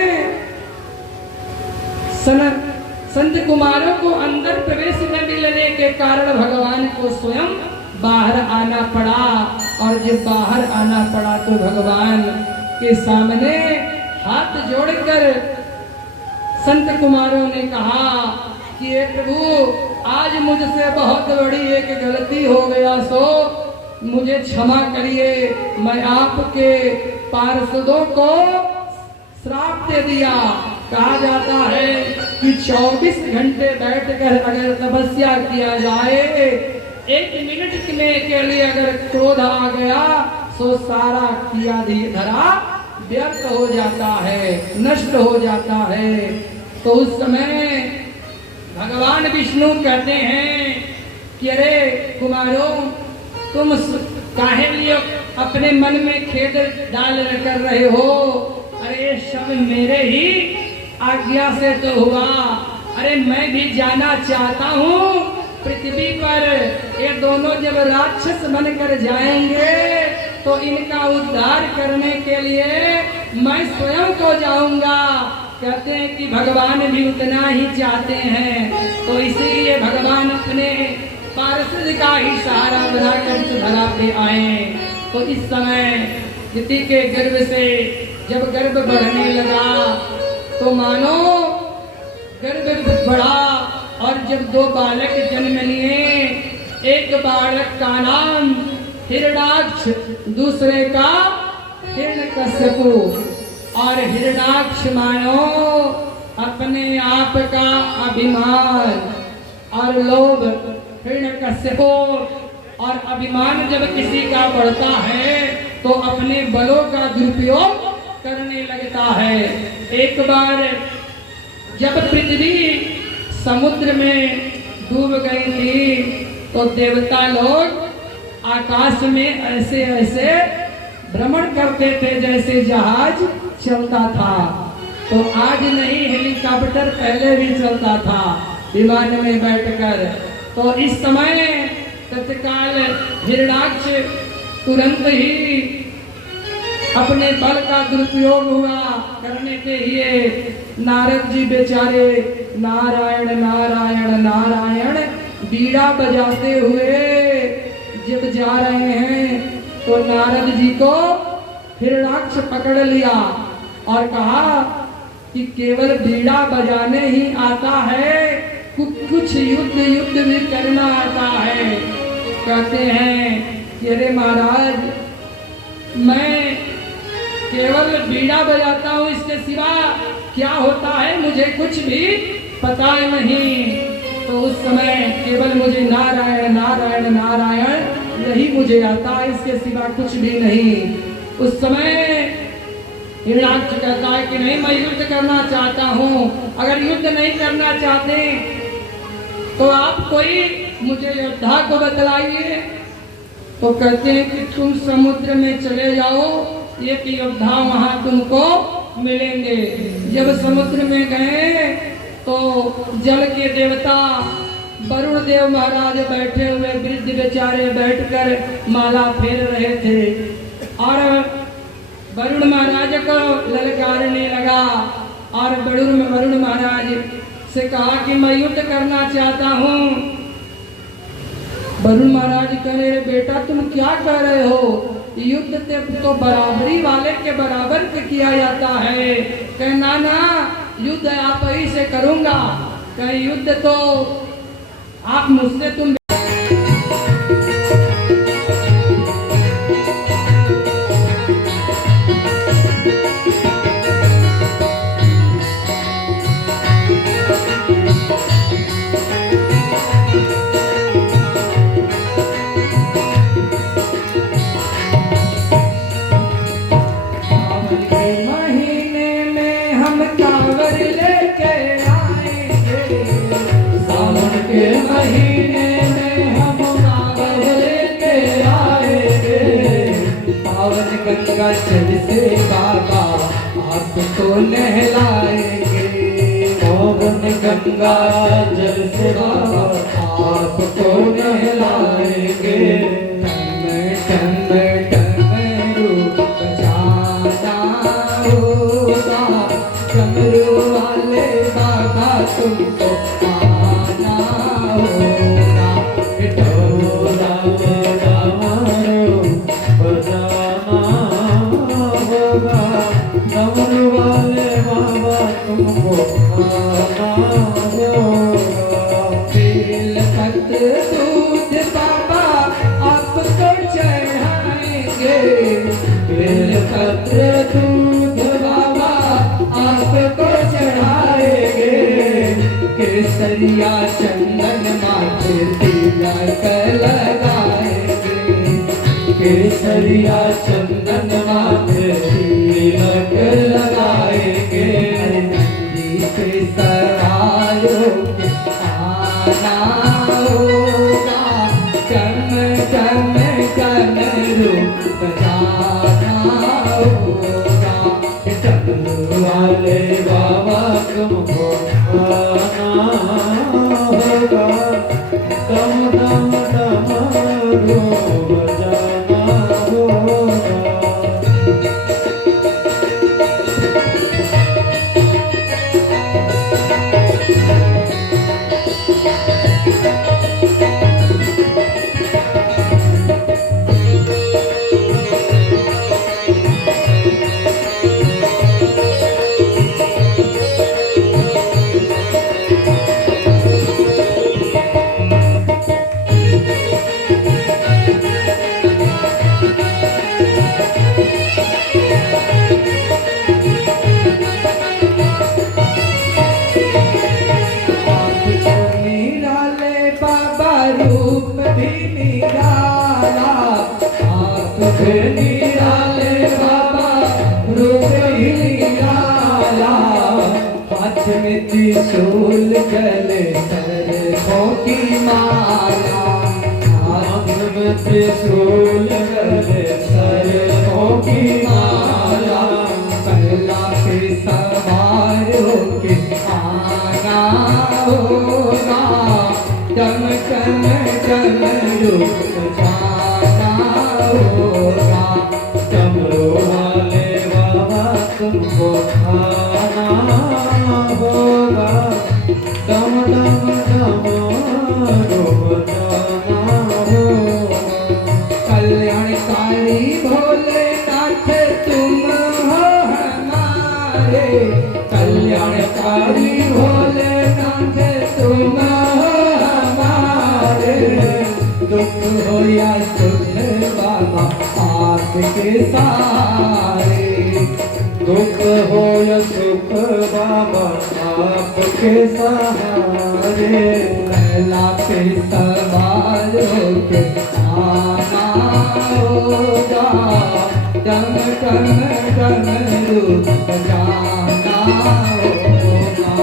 संत कुमारों को अंदर प्रवेश न मिलने के कारण भगवान को स्वयं बाहर आना पड़ा। और जब बाहर आना पड़ा तो भगवान के सामने हाथ जोड़कर संत कुमारों ने कहा कि हे प्रभु, आज मुझसे बहुत बड़ी एक गलती हो गया, सो मुझे क्षमा करिए। मैं आपके पार्षदों को श्राप दे दिया। कहा जाता है कि 24 घंटे बैठकर अगर तपस्या किया जाए, 1 मिनट में के लिए अगर क्रोध आ गया तो सारा किया धरा व्यर्थ हो जाता है, नष्ट हो जाता है। तो उस समय भगवान विष्णु कहते हैं कि अरे कुमारों, तुम काहे लिए अपने मन में खेद डाल कर रहे हो? अरे सब मेरे ही आज्ञा से तो हुआ। अरे मैं भी जाना चाहता हूँ पृथ्वी पर ये दोनों जब राक्षस बनकर जाएंगे तो इनका उद्धार करने के लिए मैं स्वयं को जाऊंगा। कहते हैं कि भगवान भी उतना ही चाहते हैं, तो इसीलिए भगवान अपने पार्षद का ही सहारा बनाकर इस धरा पे आए। तो इस समय दिति के गर्भ से जब गर्भ बढ़ने लगा तो मानो गर्भ बढ़ा और जब 2 बालक जन्म लिए। एक बालक का नाम हिरणाक्ष, दूसरे का हिरण्यकश्यपु। और हिरणाक्ष मानो अपने आप का अभिमान और लोभ, हिरण्यकश्यपु और अभिमान जब किसी का बढ़ता है तो अपने बलों का दुरुपयोग करने लगता है। एक बार जब पृथ्वी समुद्र में डूब गई थी तो देवता लोग आकाश में ऐसे ऐसे भ्रमण करते थे जैसे जहाज चलता था। तो आज नहीं, हेलीकॉप्टर पहले भी चलता था विमान में बैठकर। तो इस समय तत्काल हिरणाक्ष तुरंत ही अपने बल का दुरुपयोग हुआ करने के लिए नारद जी बेचारे नारायण नारायण नारायण बीड़ा बजाते हुए जब जा रहे हैं तो नारद जी को हिरणाक्ष पकड़ लिया और कहा कि केवल बीड़ा बजाने ही आता है, कुछ युद्ध भी करना आता है। कहते हैं कि अरे महाराज, मैं केवल बीड़ा बजाता हूँ, इसके सिवा क्या होता है मुझे कुछ भी पता नहीं। तो उस समय केवल मुझे नारायण नारायण नारायण यही मुझे आता है, इसके सिवा कुछ भी नहीं। उस समय हिरणाक्ष कहता है कि नहीं, मैं युद्ध करना चाहता हूँ। अगर युद्ध नहीं करना चाहते तो आप कोई मुझे योद्धा को बतलाइए। तो कहते हैं कि तुम समुद्र में चले जाओ, एक योद्धा वहां तुमको मिलेंगे। जब समुद्र में गए तो जल के देवता वरुण देव महाराज बैठे हुए, वृद्ध बेचारे बैठकर माला फेर रहे थे और वरुण महाराज को ललकारने लगा और वरुण महाराज से कहा कि मैं युद्ध करना चाहता हूँ। वरुण महाराज कह रहे, बेटा तुम क्या कह रहे हो? युद्ध तो बराबरी वाले के बराबर पे किया जाता है। कहना ना, युद्ध आप ही से करूंगा। कहे युद्ध तो आप मुझसे तुम गंगा जल से बाबा आपको नहलाएंगे। पवन गंगा जल से बाबा आपको नहलाएंगे। टम टम रूप जाना होगा, डमरू वाले बाबा तुमको आना होगा। ढोला डमरू बजाना होगा, डमरू वाले बाबा तुमको आना होगा। बेल पत्र दूध बाबा आपको चढ़ाएंगे। बेल पत्र दूध बाबा आपको चढ़ाएंगे। केसरिया चंदन माथे तिलक लगाएंगे। केसरिया चंदन माथे तिलक लगाएंगे। नंदी पे सवार होके आना होगा, चम चम चम रूप जाना होगा। डमरू वाले बाबा तुमको आना होगा, डम डम डमरू बजाना होगा। रूप भी निराला, आप निराले बाबा रूप भी निराला। हाथ में त्रिशूल गले सरसों की माला। हाथ में त्रिशूल गले सरसों की माला। पहला पे सवार होके आना होगा, चम चम चम रूप जाना होगा। डमरू वाले बाबा तुमको आना होगा, डम डम डमरू बजाना होगा। कल्याणकारी भोलेनाथ तुम हो हमारे। कल्याणकारी भोलेनाथ तुम हो हमारे। दुख हो या सुख बाबा आपके सहारे। दुख हो या सुख बाबा आपके सहारे। पहला पे सवार होके आना होगा, डम डम डम रूप जाना होगा।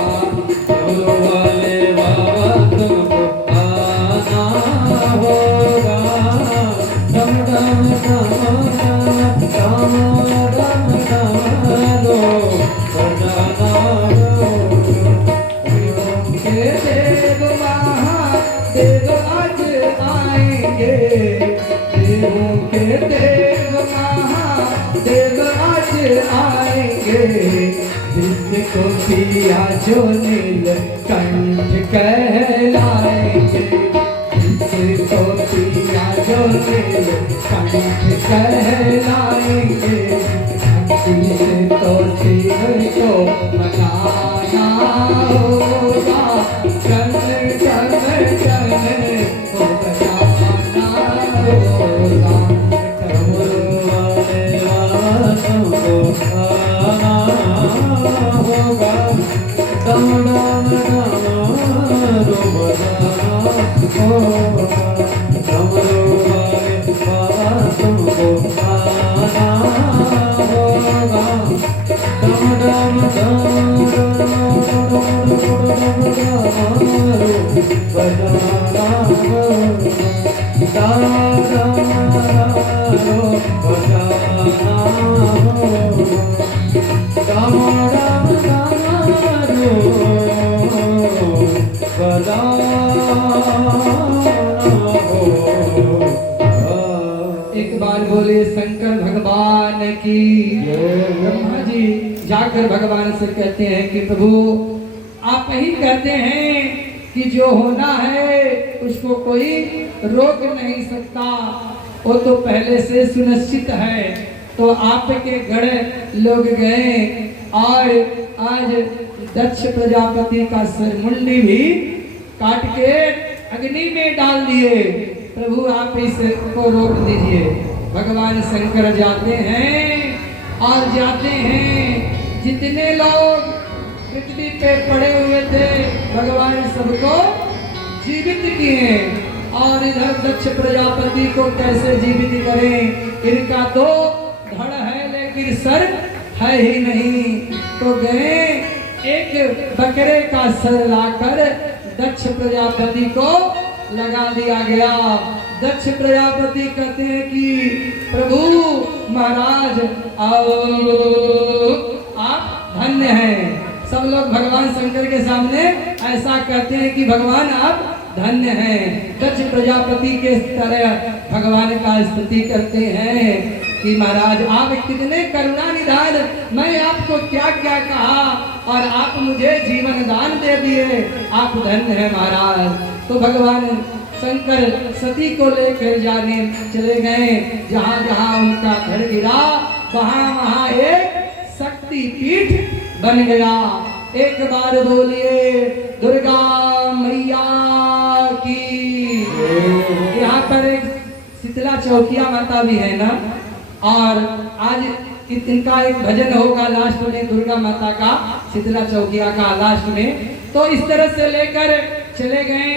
डमरू वाले बाबा तुमको आना होगा, डम डम डम डम डम डमरू बजाना होगा। के देव महादेव आज आएंगे। देवों के देव महादेव आज आएंगे। जिसको पिया जो नील कंठ कहलाएंगे। जिसको पिया जो नील कंठ कहलाएंगे। भक्ति से तो शिव को मनाना होगा, चल चल चल को बजाना होगा। डमरू वाले बाबा तुमको आना होगा, डम डम डमरू बजाना होगा। डमरू वाले बाबा तुमको आना होगा, डम डम बजाना होगा। गोपाल बोले शंकर भगवान की। ब्रह्मा जी जाकर भगवान से कहते हैं कि प्रभु आप ही कहते हैं कि जो होना है उसको कोई रोक नहीं सकता, वो तो पहले से सुनिश्चित है। तो आपके गढ़ लोग गए और आज दक्ष प्रजापति का सिर मुंडी भी काट के अग्नि में डाल दिए। प्रभु आप इसको रोक दीजिए। भगवान शंकर जाते हैं और जाते हैं, जितने लोग पृथ्वी पे पड़े हुए थे भगवान सबको जीवित किए। और इधर दक्ष प्रजापति को कैसे जीवित करें, इनका तो धड़ है लेकिन सर है ही नहीं। तो गए एक बकरे का सर लाकर दक्ष प्रजापति को लगा दिया गया। दक्ष प्रजापति कहते हैं कि प्रभु महाराज आप धन्य हैं। सब लोग भगवान शंकर के सामने ऐसा कहते हैं कि भगवान आप धन्य हैं। दक्ष प्रजापति के तरह भगवान का स्तुति करते हैं कि महाराज आप कितने करुणा निधान, मैं आपको क्या क्या कहा और आप मुझे जीवन दान दे दिए, आप धन्य हैं महाराज। तो भगवान शंकर सती को लेकर जाने चले गए। जहाँ जहाँ उनका धड़ गिरा वहाँ वहाँ एक शक्ति पीठ बन गया। एक बार बोलिए दुर्गा मैया की। यहाँ पर एक शीतला चौकिया माता भी है ना, और आज इनका एक भजन होगा लास्ट में दुर्गा माता का, शीतला चौकिया का लास्ट में। तो इस तरह से लेकर चले गए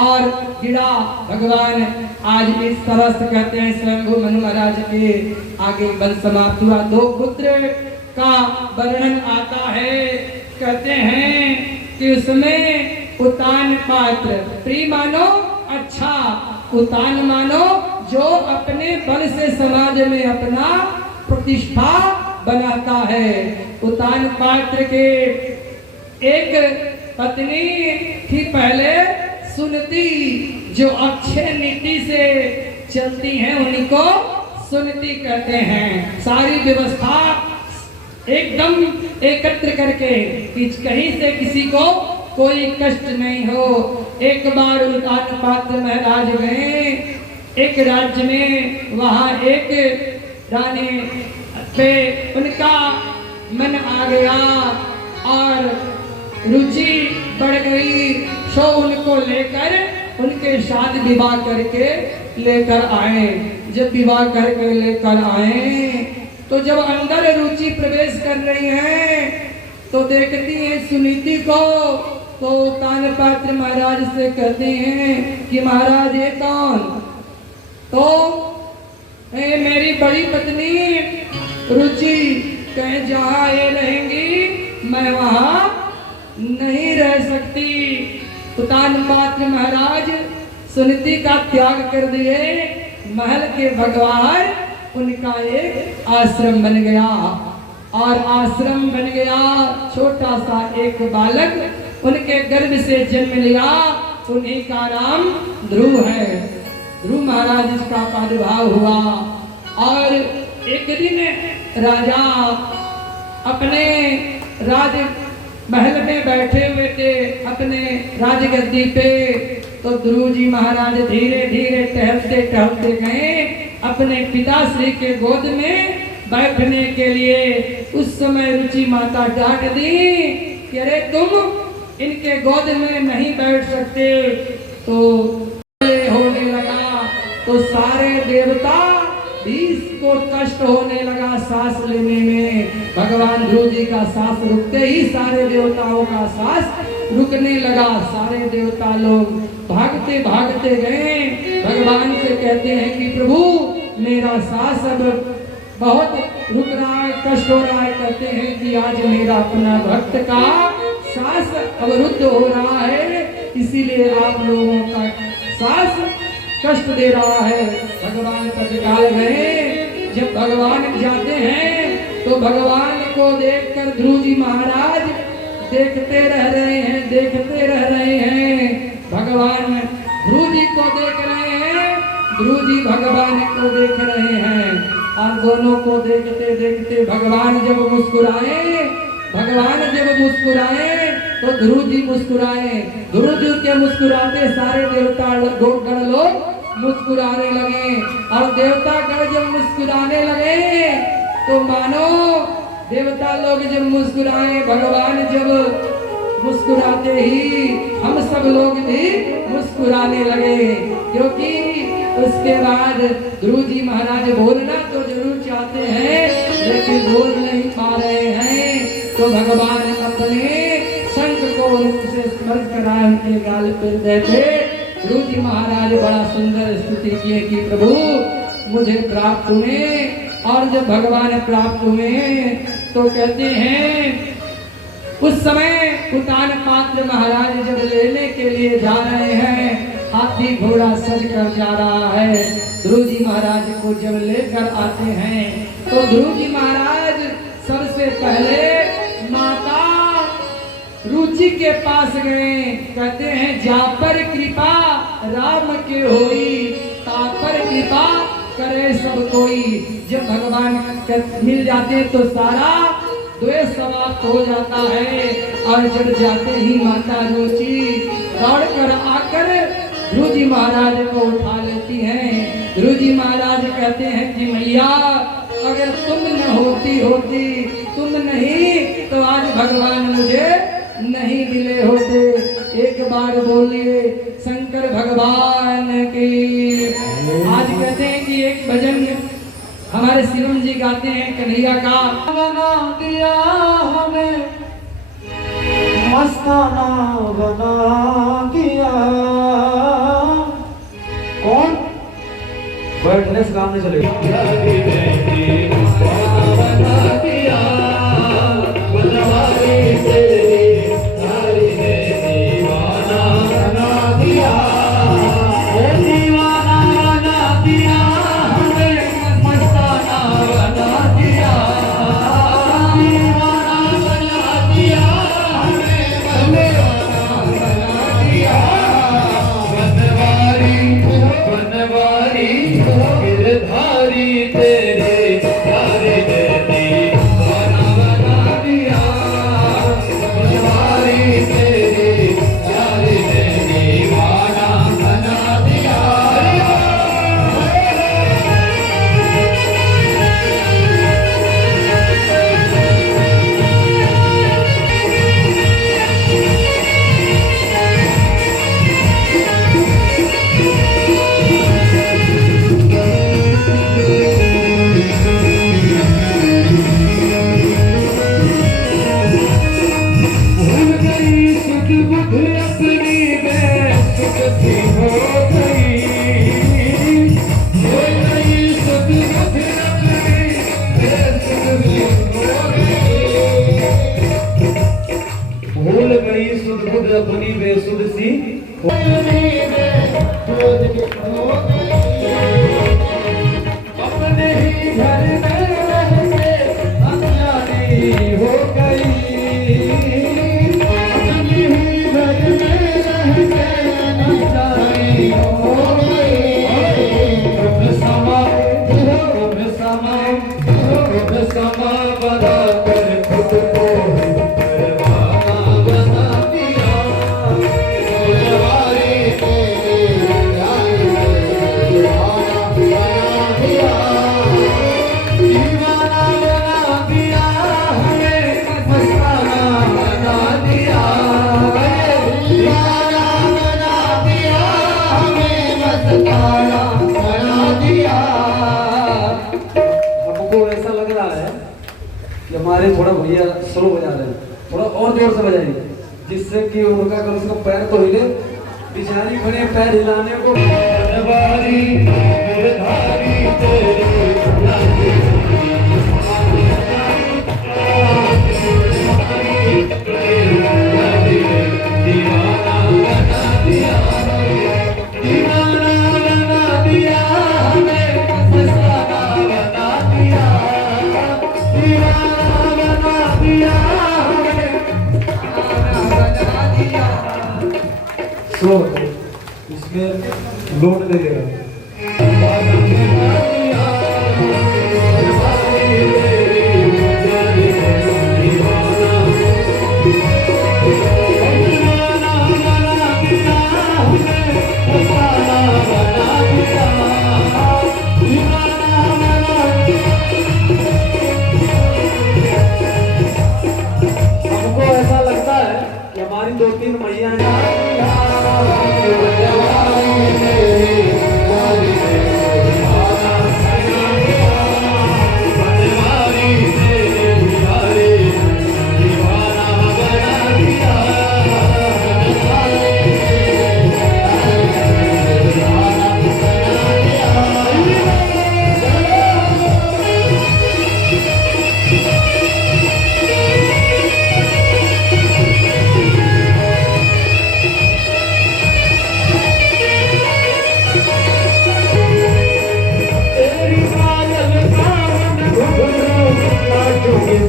और गिरा भगवान। आज इस तरह से कहते हैं स्वयंभू मनु महाराज के आगे बल समाप्त हुआ। दो पुत्र का वर्णन आता है, कहते हैं कि उसमें उतान पात्र, प्रिय मानो अच्छा, उतान मानो जो अपने बल से समाज में अपना प्रतिष्ठा बनाता है। उतान पात्र के एक पत्नी थी पहले सुनती, जो अक्षय नीति से चलती हैं उन्हीं को सुनती कहते हैं। सारी व्यवस्था एकदम एकत्र करके कि कहीं से किसी को कोई कष्ट नहीं हो। एक बार उतान पात्र महाराज गए एक राज्य में, वहाँ एक रानी पे उनका मन आ गया और रुचि बढ़ गई। सो उनको लेकर उनके साथ विवाह करके लेकर आए। जब विवाह करके लेकर आए तो जब अंदर रुचि प्रवेश कर रही है तो देखती है सुनीति को। तो तान पात्र महाराज से कहते हैं कि महाराज ये कौन? तो मेरी बड़ी पत्नी रुचि। कहीं जहाँ ये रहेंगी मैं वहाँ नहीं रह सकती। उतान पात्र महाराज सुनीति का त्याग कर दिए। महल के भगवान उनका एक आश्रम बन गया और आश्रम बन गया। छोटा सा एक बालक उनके गर्भ से जन्म लिया, उन्हीं का नाम ध्रुव है। ध्रुव महाराज इसका प्रादुर्भाव हुआ और एक दिन राजा अपने राज महल में बैठे हुए थे अपने राजगद्दी पे। तो ध्रुव जी महाराज धीरे धीरे टहलते टहलते गए अपने पिताश्री के गोद में बैठने के लिए। उस समय रुचि माता डांट दी कि अरे तुम इनके गोद में नहीं बैठ सकते। तो होने लगा तो सारे देवता भी को कष्ट होने लगा सांस लेने में। भगवान ध्रुव जी का सांस रुकते ही सारे देवताओं का सांस रुकने लगा। सारे देवता लोग भागते भागते गए, भगवान से कहते हैं कि प्रभु मेरा सांस अब बहुत रुक रहा है, कष्ट हो रहा है। कहते हैं कि आज मेरा अपना भक्त का सांस अवरुद्ध हो रहा है, इसीलिए आप लोगों का सांस कष्ट दे रहा है। भगवान तत्काल गए। जब भगवान जाते हैं तो भगवान को देखकर ध्रुव जी महाराज देखते रह रहे हैं, देखते रह रहे हैं। भगवान ध्रुव जी को देख रहे हैं, गुरु जी भगवान को देख रहे हैं और दोनों को देखते देखते भगवान जब मुस्कुराए तो ध्रुव जी मुस्कुराए। ध्रुव जी के मुस्कुराते सारे देवता गण लोग मुस्कुराने लगे और देवता गण जब मुस्कुराने लगे तो मानो देवता लोग जब मुस्कुराए, भगवान जब मुस्कुराते ही हम सब लोग भी मुस्कुराने लगे, क्योंकि उसके बाद ध्रुव जी महाराज बोलना तो जरूर चाहते हैं लेकिन बोल नहीं पा रहे हैं। तो भगवान अपने शंख को उनसे स्पर्श कराए उनके गाल पर देते। ध्रुव जी महाराज बड़ा सुंदर स्तुति किए कि प्रभु मुझे प्राप्त हुए। और जब भगवान प्राप्त हुए तो कहते हैं उस समय कुतान पात्र महाराज जब लेने के लिए जा रहे हैं, हाथी घोड़ा सज कर जा रहा है। ध्रुव जी महाराज को जब लेकर आते हैं तो ध्रुव जी महाराज सबसे पहले माता रुचि के पास गए। कहते हैं जा पर कृपा राम के होई, ता पर कृपा करे सब कोई। जब भगवान मिल जाते तो सारा द्वेष समाप्त हो जाता है। और जब जाते ही माता रुचि दौड़ कर आकर ध्रुव जी महाराज को उठा लेती हैं। ध्रुव जी महाराज कहते हैं कि मैया अगर तुम न होती तुम नहीं तो आज भगवान मुझे नहीं मिले होते। एक बार बोलिए शंकर भगवान की। आज कहते हैं कि एक भजन हमारे शिवम जी गाते हैं कन्हैया का। बना दिया हमें मस्ताना बना दिया। कौन बैठने से काम नहीं चलेगा। बना दिया बनवारी से तारी ने दीवाना बना दिया। दीवाना बना दिया हमें मस्ताना बना दिया। दीवाना बना दिया हमें मस्ताना बना दिया। बनवारी गिरधारी तेरे प्यारे दे दीवाना बना दिया। बनवारी तेरे प्यारे दे दीवाना बना दिया। भूल गई सुध बुध अपनी बेसुध हो गई। भूल गई सुध बुध अपनी बेसुध हो गई। भूल गई सुध बुध अपनी बेसुध सी हो गई। अपने ही घर में रह के अनजानी हो गई। अपनी ही घर में रह के अनजानी हो गई। कब समा बना कर खुद को परवाना बना दिया। बनवारी तेरे प्यारे दीवाना बना दिया। दीवाना बना दिया हमें मस्ताना बना दिया। दीवाना बना दिया हमें मस्ताना बना दिया। हमको ऐसा लग रहा है कि हमारे थोड़ा भैया स्लो बजा रहे हैं, थोड़ा और जोर से बजाइए जिससे कि उनका कम से कम पैर तो हिले। बिचारी खड़े पैर हिलाने को। बनवारी गिरधारी तेरे दीवाना बना दिया। दीवाना बना दिया हमें मस्ताना बना दिया। दीवाना बना दिया हमें बना दिया। स्लो इसमें लोड दे देगा।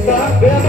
का